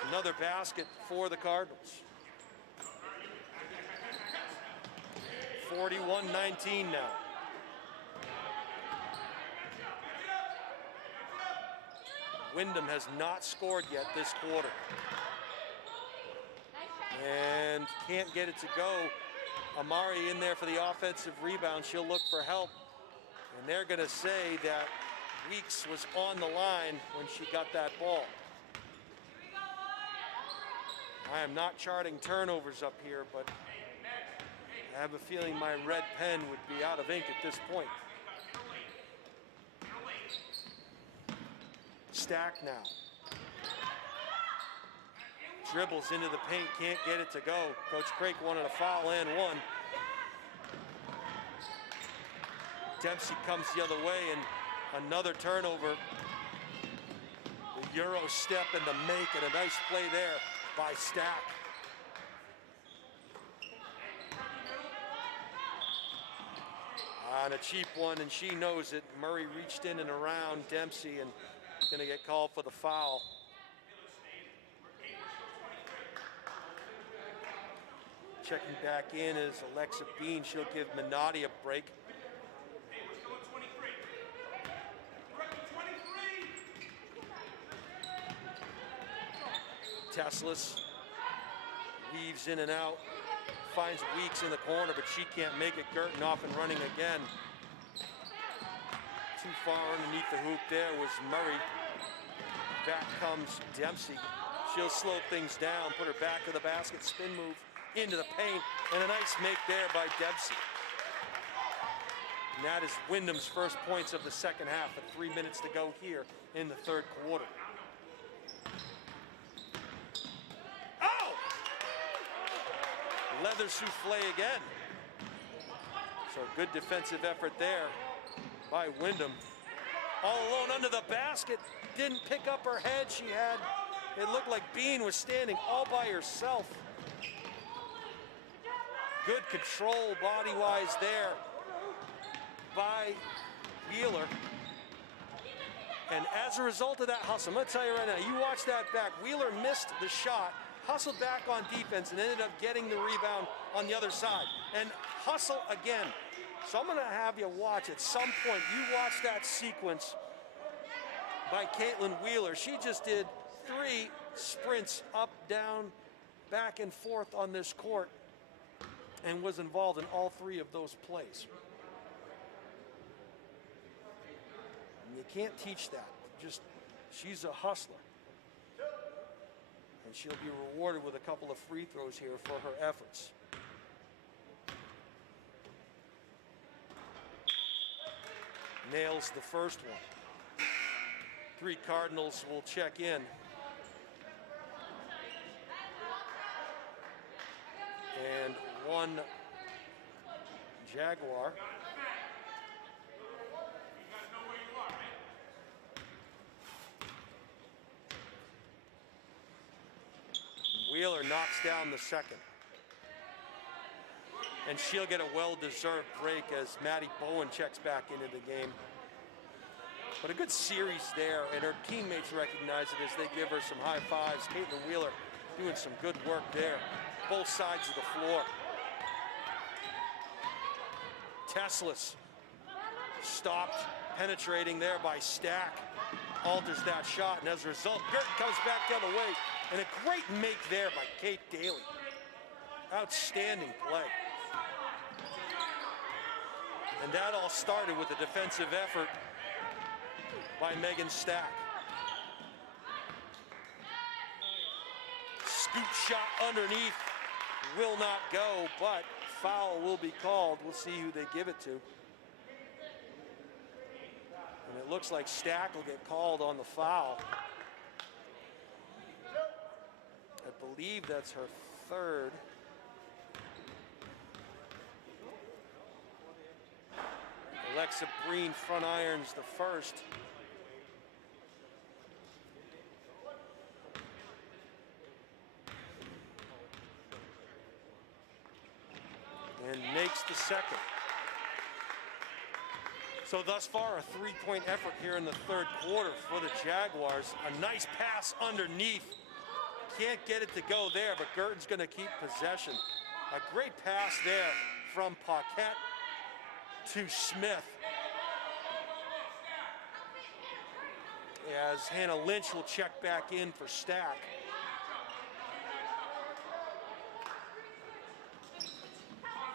another basket for the Cardinals. 41-19 now. Windham has not scored yet this quarter. And can't get it to go. Amari in there for the offensive rebound. She'll look for help. And they're going to say that Weeks was on the line when she got that ball. I am not charting turnovers up here, but I have a feeling my red pen would be out of ink at this point. Stack now. Dribbles into the paint, can't get it to go. Coach Craik wanted a foul and one. Dempsey comes the other way and another turnover. The Euro step and the make, and a nice play there by Stack. On a cheap one, and she knows it. Murray reached in and around Dempsey and gonna get called for the foul. Checking back in is Alexa Bean. She'll give Minotti a break. Teslas weaves in and out, finds Weeks in the corner, but she can't make it. Guertin off and running again. Too far underneath the hoop there was Murray. Back comes Dempsey. She'll slow things down, put her back to the basket, spin move into the paint, and a nice make there by Dempsey. And that is Windham's first points of the second half with 3 minutes to go here in the third quarter. Oh! Leather souffle again. So good defensive effort there by Windham. All alone under the basket. Didn't pick up her head. She had, it looked like Bean was standing all by herself. Good control body-wise there by Wheeler. And as a result of that hustle, I'm going to tell you right now, you watch that back. Wheeler missed the shot, hustled back on defense, and ended up getting the rebound on the other side. And hustle again. So I'm going to have you watch at some point. You watch that sequence by Caitlin Wheeler. She just did 3 sprints up, down, back and forth on this court and was involved in all 3 of those plays. And you can't teach that. Just, she's a hustler. And she'll be rewarded with a couple of free throws here for her efforts. Nails the first one. 3 Cardinals will check in. And 1 Jaguar. Wheeler knocks down the second. And she'll get a well-deserved break as Maddie Bowen checks back into the game. But a good series there, and her teammates recognize it as they give her some high fives. Caitlin Wheeler doing some good work there, both sides of the floor. Teslas stopped penetrating there by Stack. Alters that shot, and as a result, Guertin comes back the other way. And a great make there by Kate Daly. Outstanding play. And that all started with a defensive effort by Megan Stack. Scoop shot underneath will not go, but foul will be called. We'll see who they give it to. And it looks like Stack will get called on the foul. I believe that's her 3rd. Alexa Breen front irons the first. And makes the second. So thus far, a 3-point effort here in the third quarter for the Jaguars. A nice pass underneath. Can't get it to go there, but Guertin's going to keep possession. A great pass there from Paquette to Smith. As Hannah Lynch will check back in for Stack.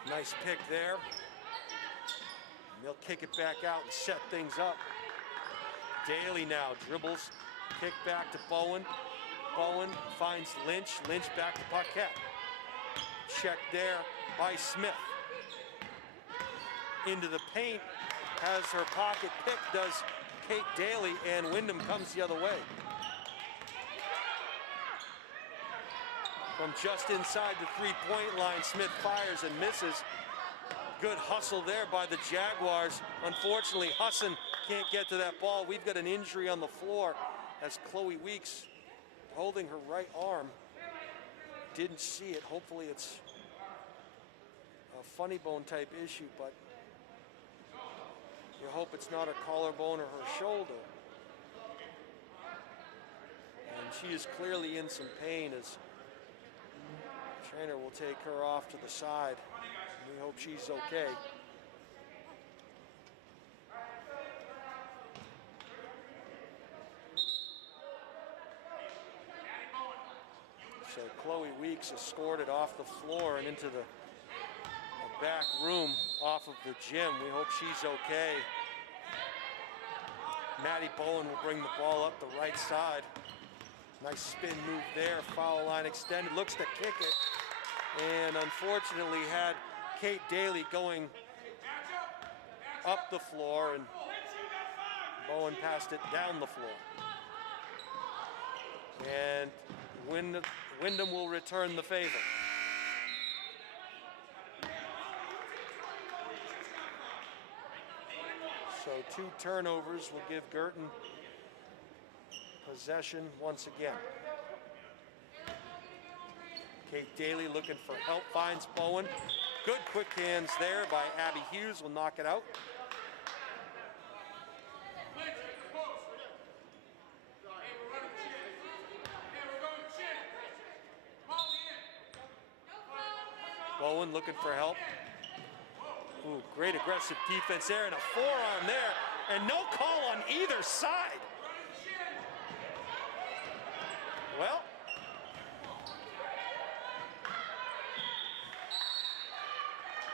Nice pick there. And they'll kick it back out and set things up. Daly now dribbles, kick back to Bowen. Bowen finds Lynch. Lynch back to Paquette. Check there by Smith. Into the paint, has her pocket pick, does Kate Daly, and Windham comes the other way. From just inside the three-point line, Smith fires and misses. Good hustle there by the Jaguars. Unfortunately, Husson can't get to that ball. We've got an injury on the floor as Chloe Weeks holding her right arm. Didn't see it. Hopefully it's a funny bone type issue, but you hope it's not her collarbone or her shoulder. And she is clearly in some pain as the trainer will take her off to the side. We hope she's okay. So Chloe Weeks escorted off the floor and into the back room off of the gym. We hope she's okay. Maddie Bowen will bring the ball up the right side. Nice spin move there. Foul line extended. Looks to kick it. And unfortunately had Kate Daly going up the floor, and Bowen passed it down the floor. And Windham will return the favor. So 2 turnovers will give Guertin possession once again. Kate Daly looking for help, finds Bowen. Good quick hands there by Abby Hughes, will knock it out. Bowen looking for help. Ooh, great aggressive defense there and a forearm there, and no call on either side. Well,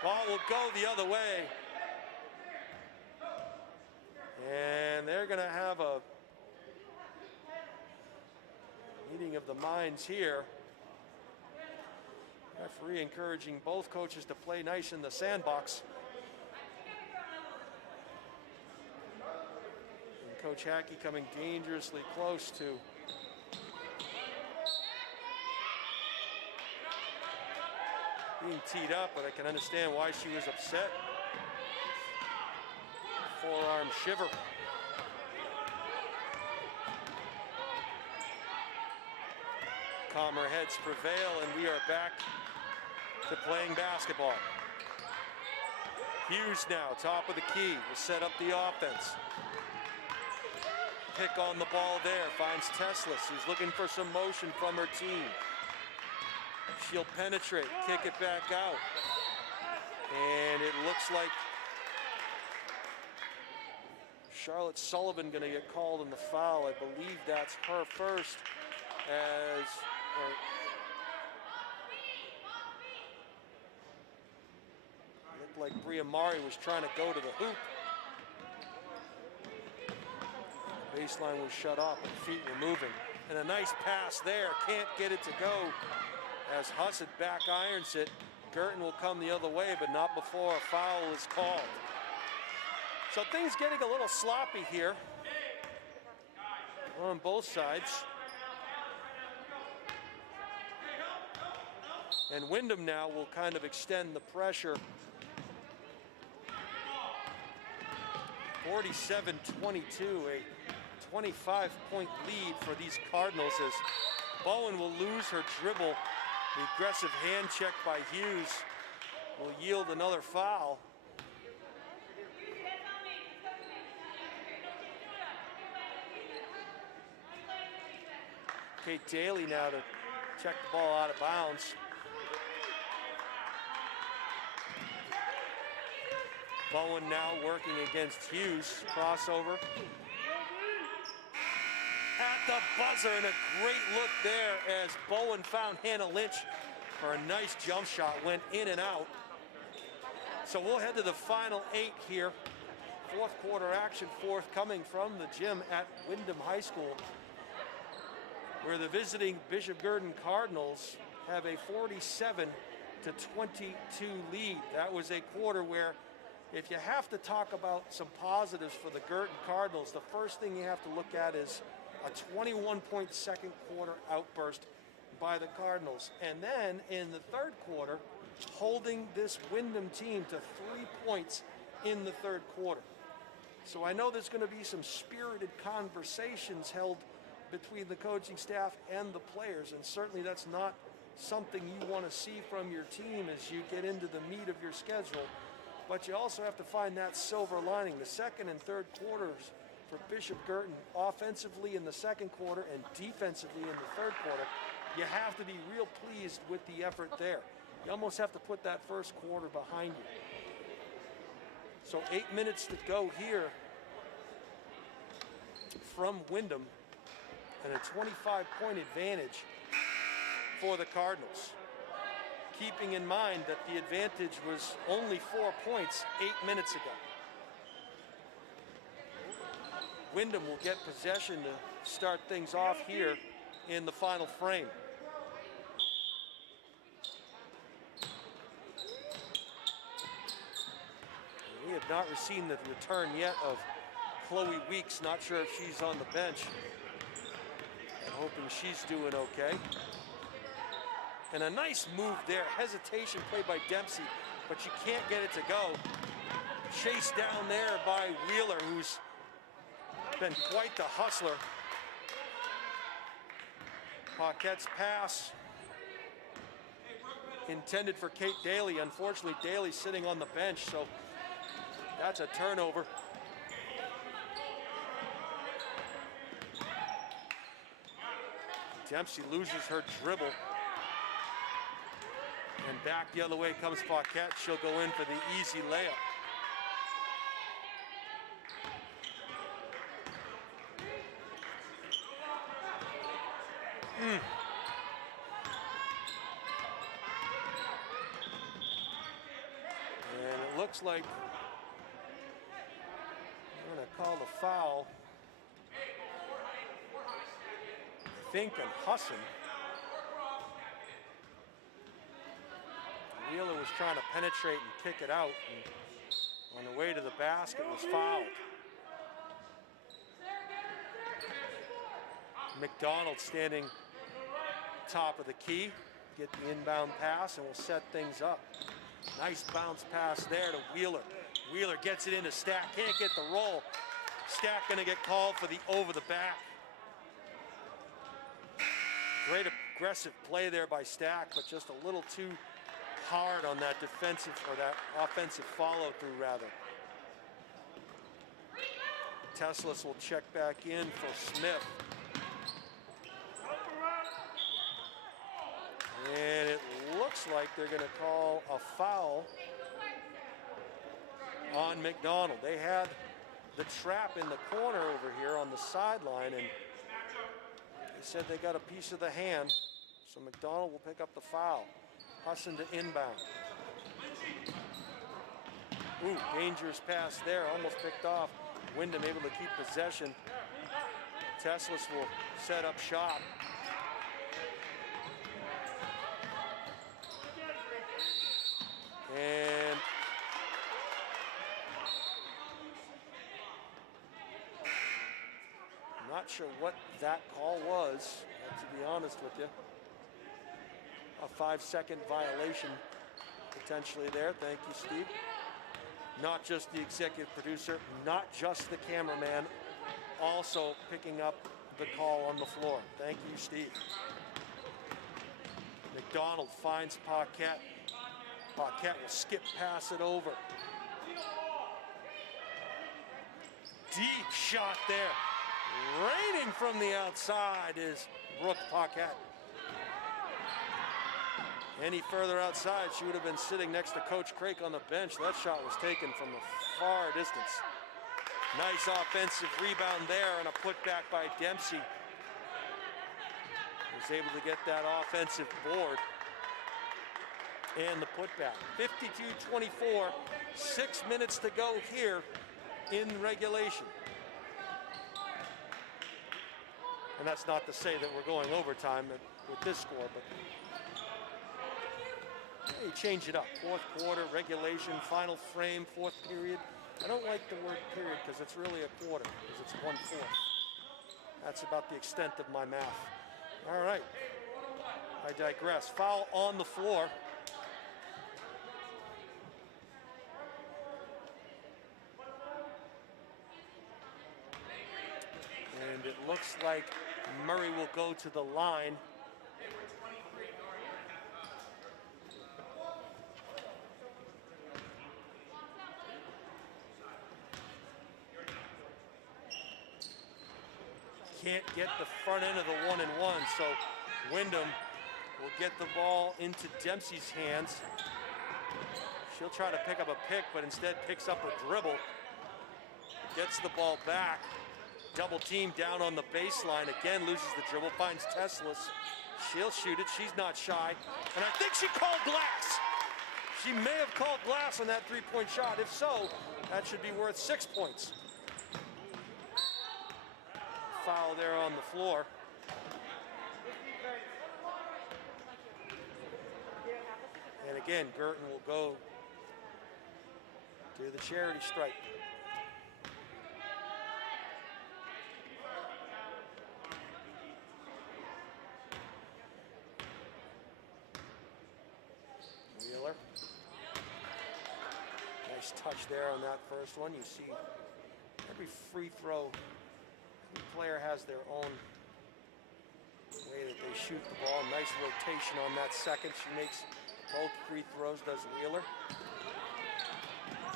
ball will go the other way. And they're going to have a meeting of the minds here. Referee encouraging both coaches to play nice in the sandbox. And Coach Hackey coming dangerously close to being teed up, but I can understand why she was upset. Forearm shiver. Calmer heads prevail, and we are back to playing basketball. Hughes now, top of the key, will set up the offense. Pick on the ball there, finds Teslis, who's looking for some motion from her team. She'll penetrate, kick it back out. And it looks like Charlotte Sullivan gonna get called in the foul. I believe that's her first, as looked like Bria Mari was trying to go to the hoop. The baseline was shut off, but the feet were moving. And a nice pass there, can't get it to go. As Hussett back irons it, Guertin will come the other way, but not before a foul is called. So things getting a little sloppy here on both sides. And Windham now will kind of extend the pressure. 47-22, a 25-point lead for these Cardinals as Bowen will lose her dribble. The aggressive hand check by Hughes will yield another foul. Kate Daly now to check the ball out of bounds. Bowen now working against Hughes. Crossover. At the buzzer, and a great look there as Bowen found Hannah Lynch for a nice jump shot. Went in and out. So we'll head to the final 8 here. Fourth quarter action forthcoming from the gym at Windham High School, where the visiting Bishop Guertin Cardinals have a 47-22 lead. That was a quarter where, if you have to talk about some positives for the Guertin Cardinals, the first thing you have to look at is a 21-point second quarter outburst by the Cardinals. And then in the third quarter, holding this Windham team to 3 points in the third quarter. So I know there's going to be some spirited conversations held between the coaching staff and the players, and certainly that's not something you want to see from your team as you get into the meat of your schedule. But you also have to find that silver lining. The second and third quarters for Bishop Guertin, offensively in the second quarter and defensively in the third quarter, you have to be real pleased with the effort there. You almost have to put that first quarter behind you. So 8 minutes to go here from Windham, and a 25-point advantage for the Cardinals. Keeping in mind that the advantage was only 4 points 8 minutes ago. Windham will get possession to start things off here in the final frame. We have not received the return yet of Chloe Weeks. Not sure if she's on the bench. I'm hoping she's doing okay. And a nice move there. Hesitation played by Dempsey, but she can't get it to go. Chased down there by Wheeler, who's been quite the hustler. Paquette's pass intended for Kate Daly. Unfortunately, Daly's sitting on the bench, so that's a turnover. Dempsey loses her dribble. And back the other way comes Paquette. She'll go in for the easy layup. And it looks like I'm going to call the foul. Fink and Husson. Wheeler was trying to penetrate and kick it out, and on the way to the basket was fouled. McDonald standing top of the key, get the inbound pass, and we'll set things up. Nice bounce pass there to Wheeler. Wheeler gets it into Stack, can't get the roll. Stack gonna get called for the over the back. Great aggressive play there by Stack, but just a little too hard on that defensive, or that offensive follow through rather. Teslas will check back in for Smith. And it looks like they're going to call a foul on McDonald. They had the trap in the corner over here on the sideline, and they said they got a piece of the hand, so McDonald will pick up the foul. Husson to inbound. Ooh, dangerous pass there, almost picked off. Windham able to keep possession. Teslas will set up shot. And I'm not sure what that call was, to be honest with you. A 5-second violation potentially there. Thank you, Steve. Not just the executive producer, not just the cameraman, also picking up the call on the floor. Thank you, Steve. McDonald finds Paquette. Paquette will skip pass it over. Deep shot there. Raining from the outside is Brooke Paquette. Any further outside, she would have been sitting next to Coach Craik on the bench. That shot was taken from a far distance. Nice offensive rebound there and a putback by Dempsey. Was able to get that offensive board and the putback. 52-24, 6 minutes to go here in regulation. And that's not to say that we're going overtime with this score, but you change it up. Fourth quarter, regulation, final frame, fourth period. I don't like the word period because it's really a quarter, because it's 1/4. That's about the extent of my math. All right, I digress. Foul on the floor. And it looks like Murray will go to the line. Can't get the front end of the 1-and-1, so Windham will get the ball into Dempsey's hands. She'll try to pick up a pick, but instead picks up a dribble. Gets the ball back. Double team down on the baseline. Again, loses the dribble, finds Teslas. She'll shoot it. She's not shy. And I think she called glass. She may have called glass on that three-point shot. If so, that should be worth 6 points. Foul there on the floor. And again, Guertin will go to the charity stripe. Wheeler. Nice touch there on that first one. You see every free throw, every player has their own way that they shoot the ball. Nice rotation on that second. She makes both free throws, does Wheeler.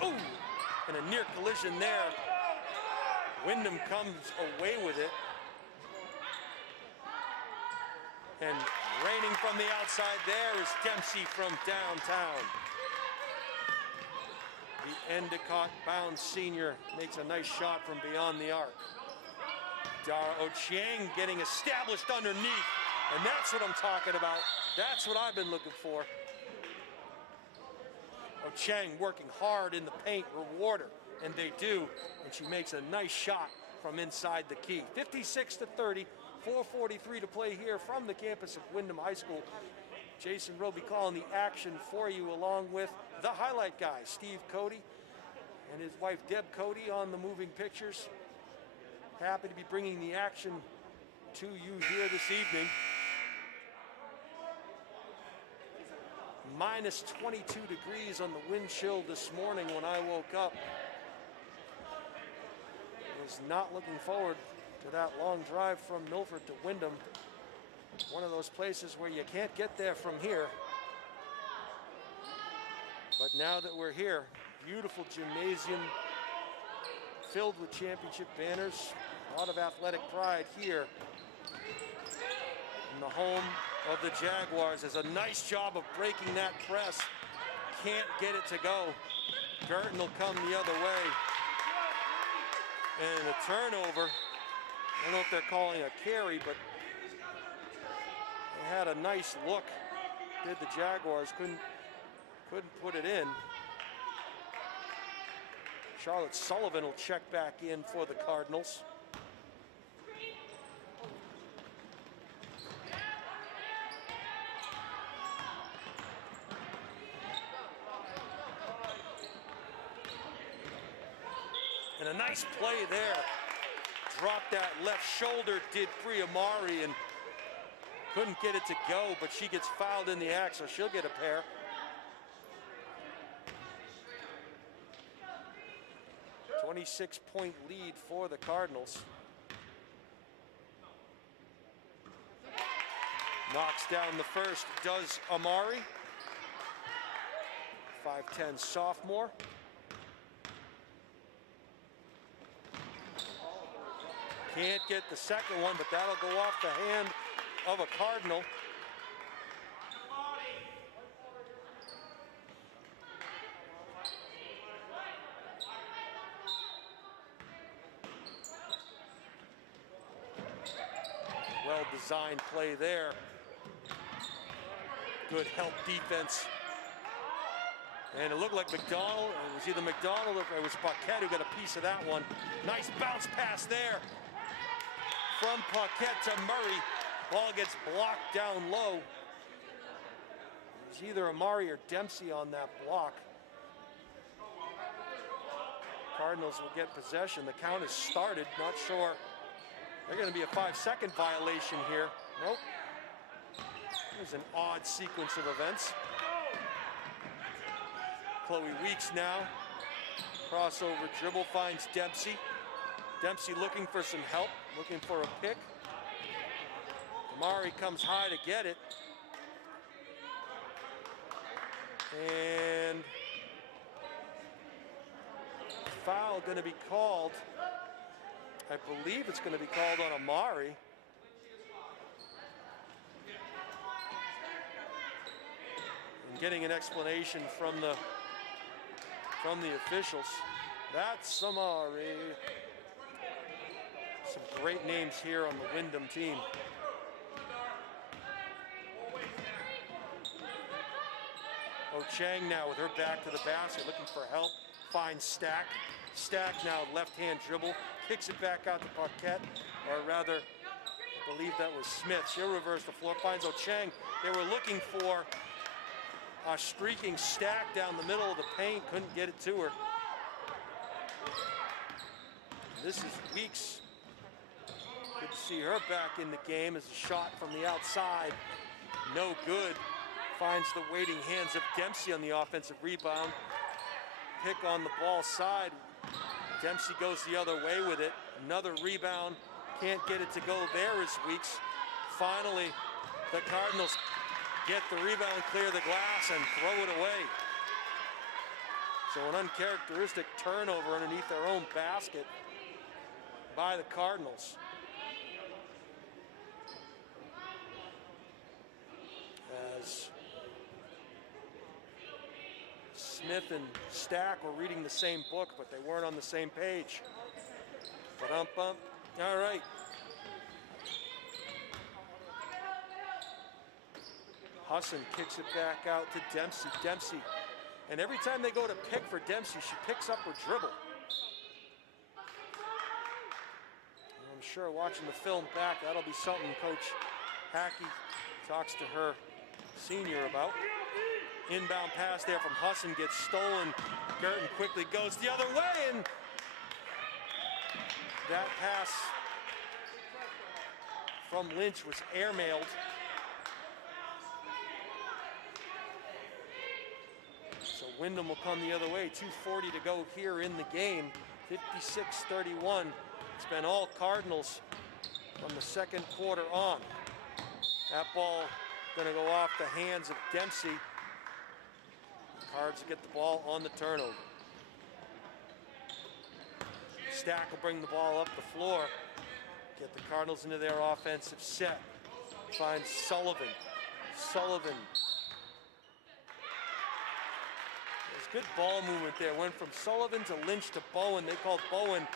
Ooh, and a near collision there. Windham comes away with it. And raining from the outside there is Dempsey from downtown. The Endicott-bound senior makes a nice shot from beyond the arc. Dara Ochieng getting established underneath. And that's what I'm talking about. That's what I've been looking for. Ochieng working hard in the paint, reward her, and they do. And she makes a nice shot from inside the key. 56-30, 4:43 to play here from the campus of Windham High School. Jason Roby calling the action for you, along with the highlight guy, Steve Cody, and his wife Deb Cody on the moving pictures. Happy to be bringing the action to you here this evening. Minus 22 degrees on the wind chill this morning when I woke up. Was not looking forward to that long drive from Milford to Windham. One of those places where you can't get there from here. But now that we're here, beautiful gymnasium filled with championship banners. A lot of athletic pride here in the home of the Jaguars. Does a nice job of breaking that press. Can't get it to go. Guertin will come the other way. And a turnover. I don't know if they're calling a carry, but they had a nice look. Did the Jaguars, couldn't put it in. Charlotte Sullivan will check back in for the Cardinals. And a nice play there. Dropped that left shoulder, did Priamari, and couldn't get it to go, but she gets fouled in the act, so she'll get a pair. A 26-point lead for the Cardinals. Knocks down the first, does Amari. 5'10" sophomore. Can't get the second one, but that'll go off the hand of a Cardinal. design play there. Good help defense. And it looked like McDonald, it was either McDonald or it was Paquette who got a piece of that one. Nice bounce pass there from Paquette to Murray. Ball gets blocked down low. It was either Amari or Dempsey on that block. Cardinals will get possession. The count has started. Not sure. They're going to be a 5-second violation here. Nope. It was an odd sequence of events. Chloe Weeks now. Crossover dribble finds Dempsey. Dempsey looking for some help, looking for a pick. Amari comes high to get it. And foul going to be called. I believe it's going to be called on Amari. And getting an explanation from the officials. That's Amari. Some great names here on the Windham team. Chang now with her back to the basket, looking for help, finds Stack. Stack now left-hand dribble, kicks it back out to Paquette, or rather, I believe that was Smith. She'll reverse the floor, finds Chang. They were looking for a streaking Stack down the middle of the paint, couldn't get it to her. This is Weeks. Good to see her back in the game as a shot from the outside. No good. Finds the waiting hands of Dempsey on the offensive rebound. Pick on the ball side. Dempsey goes the other way with it. Another rebound. Can't get it to go there is Weeks. Finally, the Cardinals get the rebound, clear the glass, and throw it away. So an uncharacteristic turnover underneath their own basket by the Cardinals. As Smith and Stack were reading the same book, but they weren't on the same page. Ba-dum-bum. All right. Husson kicks it back out to Dempsey. Dempsey. And every time they go to pick for Dempsey, she picks up her dribble. I'm sure watching the film back, that'll be something Coach Hackey talks to her senior about. Inbound pass there from Husson gets stolen. Guertin quickly goes the other way, and that pass from Lynch was airmailed. So Windham will come the other way. 2:40 to go here in the game. 56-31. It's been all Cardinals from the second quarter on. That ball going to go off the hands of Dempsey. Cards get the ball on the turnover. Stack will bring the ball up the floor. Get the Cardinals into their offensive set. Finds Sullivan. Sullivan. There's good ball movement there. Went from Sullivan to Lynch to Bowen. They called Bowen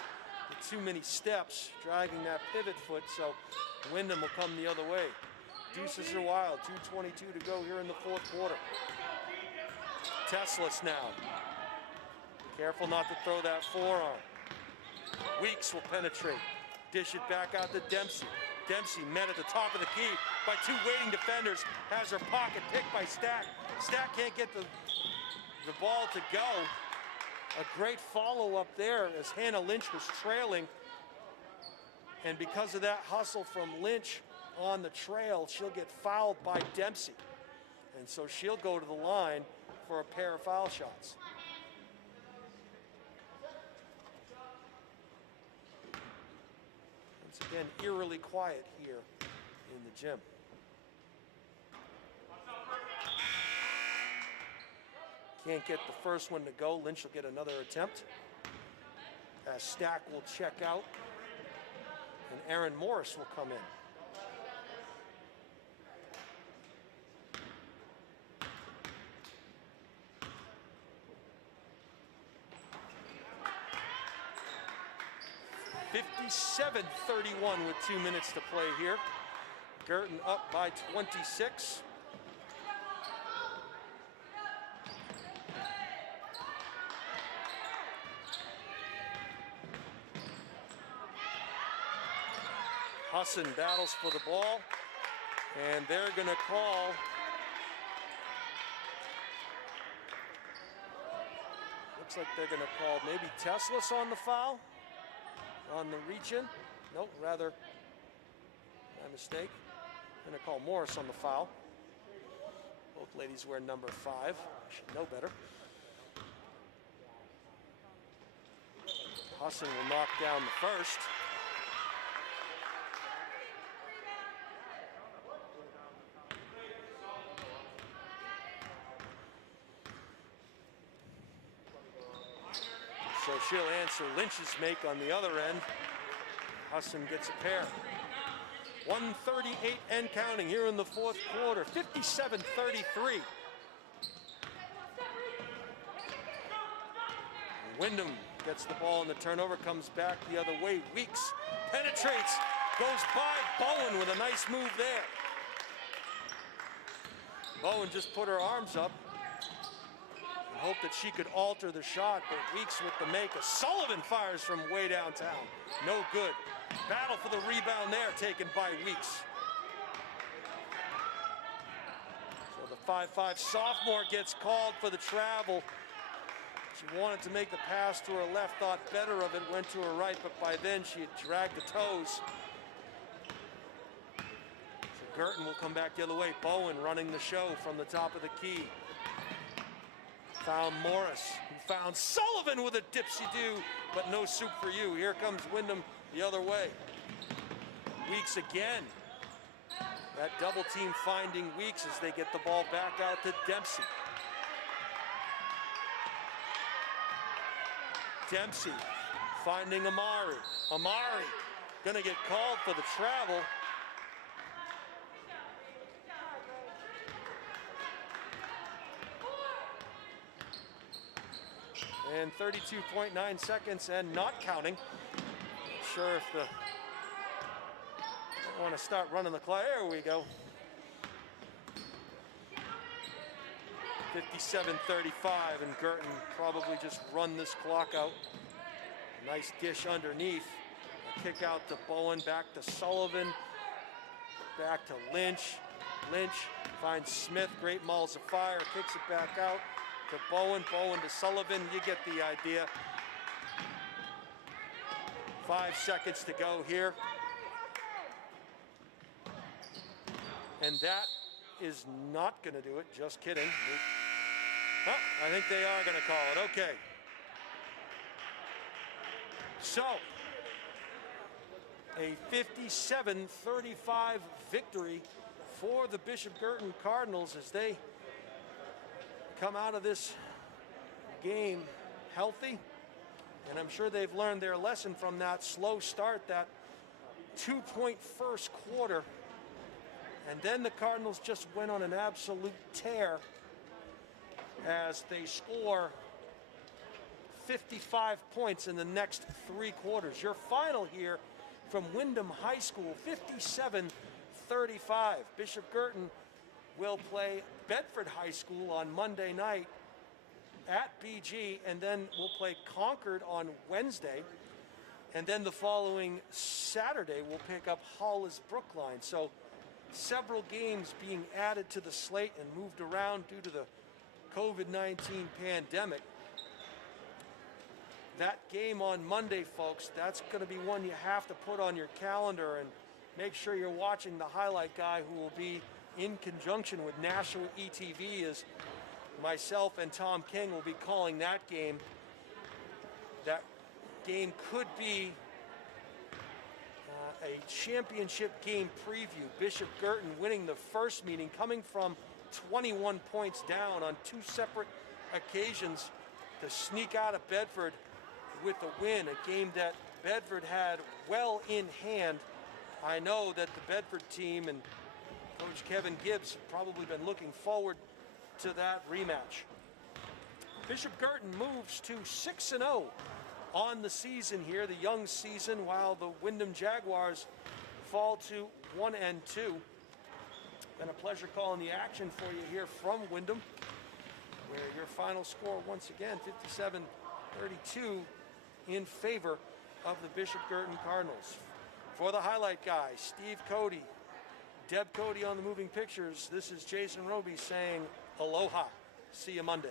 with too many steps, dragging that pivot foot, so Windham will come the other way. Deuces are wild. 2:22 to go here in the fourth quarter. Teslas now. Careful not to throw that forearm. Weeks will penetrate. Dish it back out to Dempsey. Dempsey met at the top of the key by two waiting defenders. Has her pocket picked by Stack. Stack can't get the ball to go. A great follow-up there as Hannah Lynch was trailing. And because of that hustle from Lynch on the trail, she'll get fouled by Dempsey. And so she'll go to the line for a pair of foul shots. Once again, eerily quiet here in the gym. Can't get the first one to go. Lynch will get another attempt. As Stack will check out. And Aaron Morris will come in. (57-31) with 2 minutes to play here. Guertin up by 26. Husson battles for the ball, and they're going to call looks like they're going to call maybe Teslas on the foul, on the reach-in. Nope, rather, my mistake. Going to call Morris on the foul. Both ladies wear number 5. I should know better. Husson will knock down the first. So she'll answer Lynch's make on the other end. Husson gets a pair. 138 and counting here in the fourth quarter. 57-33. Windham gets the ball and the turnover, comes back the other way. Weeks penetrates, goes by Bowen with a nice move there. Bowen just put her arms up and hoped that she could alter the shot, but Weeks with the make. Sullivan fires from way downtown. No good. Battle for the rebound there, taken by Weeks. So the 5'5" sophomore gets called for the travel. She wanted to make the pass to her left, thought better of it, went to her right, but by then she had dragged the toes. So Guertin will come back the other way. Bowen running the show from the top of the key. Found Morris, who found Sullivan with a dipsy-do, but no soup for you. Here comes Windham the other way. Weeks again. That double team finding Weeks as they get the ball back out to Dempsey. Dempsey finding Amari. Amari gonna get called for the travel. And 32.9 seconds and not counting. Not sure if the want to start running the clock. There we go. 57-35, and Guertin probably just run this clock out. Nice dish underneath. A kick out to Bowen, back to Sullivan, back to Lynch. Lynch finds Smith, great mauls of fire, kicks it back out to Bowen. Bowen to Sullivan, you get the idea. 5 seconds to go here. And that is not going to do it. Just kidding. Oh, I think they are going to call it. Okay. So, a 57-35 victory for the Bishop Guertin Cardinals as they come out of this game healthy. And I'm sure they've learned their lesson from that slow start, that 2-point first quarter. And then the Cardinals just went on an absolute tear as they score 55 points in the next 3 quarters. Your final here from Windham High School, 57-35. Bishop Guertin will play Bedford High School on Monday night at BG, and then we'll play Concord on Wednesday. And then the following Saturday, we'll pick up Hollis Brookline. So several games being added to the slate and moved around due to the COVID-19 pandemic. That game on Monday, folks, that's going to be one you have to put on your calendar, and make sure you're watching the highlight guy who will be in conjunction with National ETV, as myself and Tom King will be calling that game. That game could be a championship game preview. Bishop Guertin winning the first meeting, coming from 21 points down on 2 separate occasions to sneak out of Bedford with a win, a game that Bedford had well in hand. I know that the Bedford team and Coach Kevin Gibbs have probably been looking forward to that rematch. Bishop Guertin moves to 6-0 on the season here, the young season, while the Windham Jaguars fall to 1-2. Been a pleasure calling the action for you here from Windham, where your final score once again 57-32 in favor of the Bishop Guertin Cardinals. For the highlight guy, Steve Cody, Deb Cody on the moving pictures, this is Jason Roby saying aloha. See you Monday.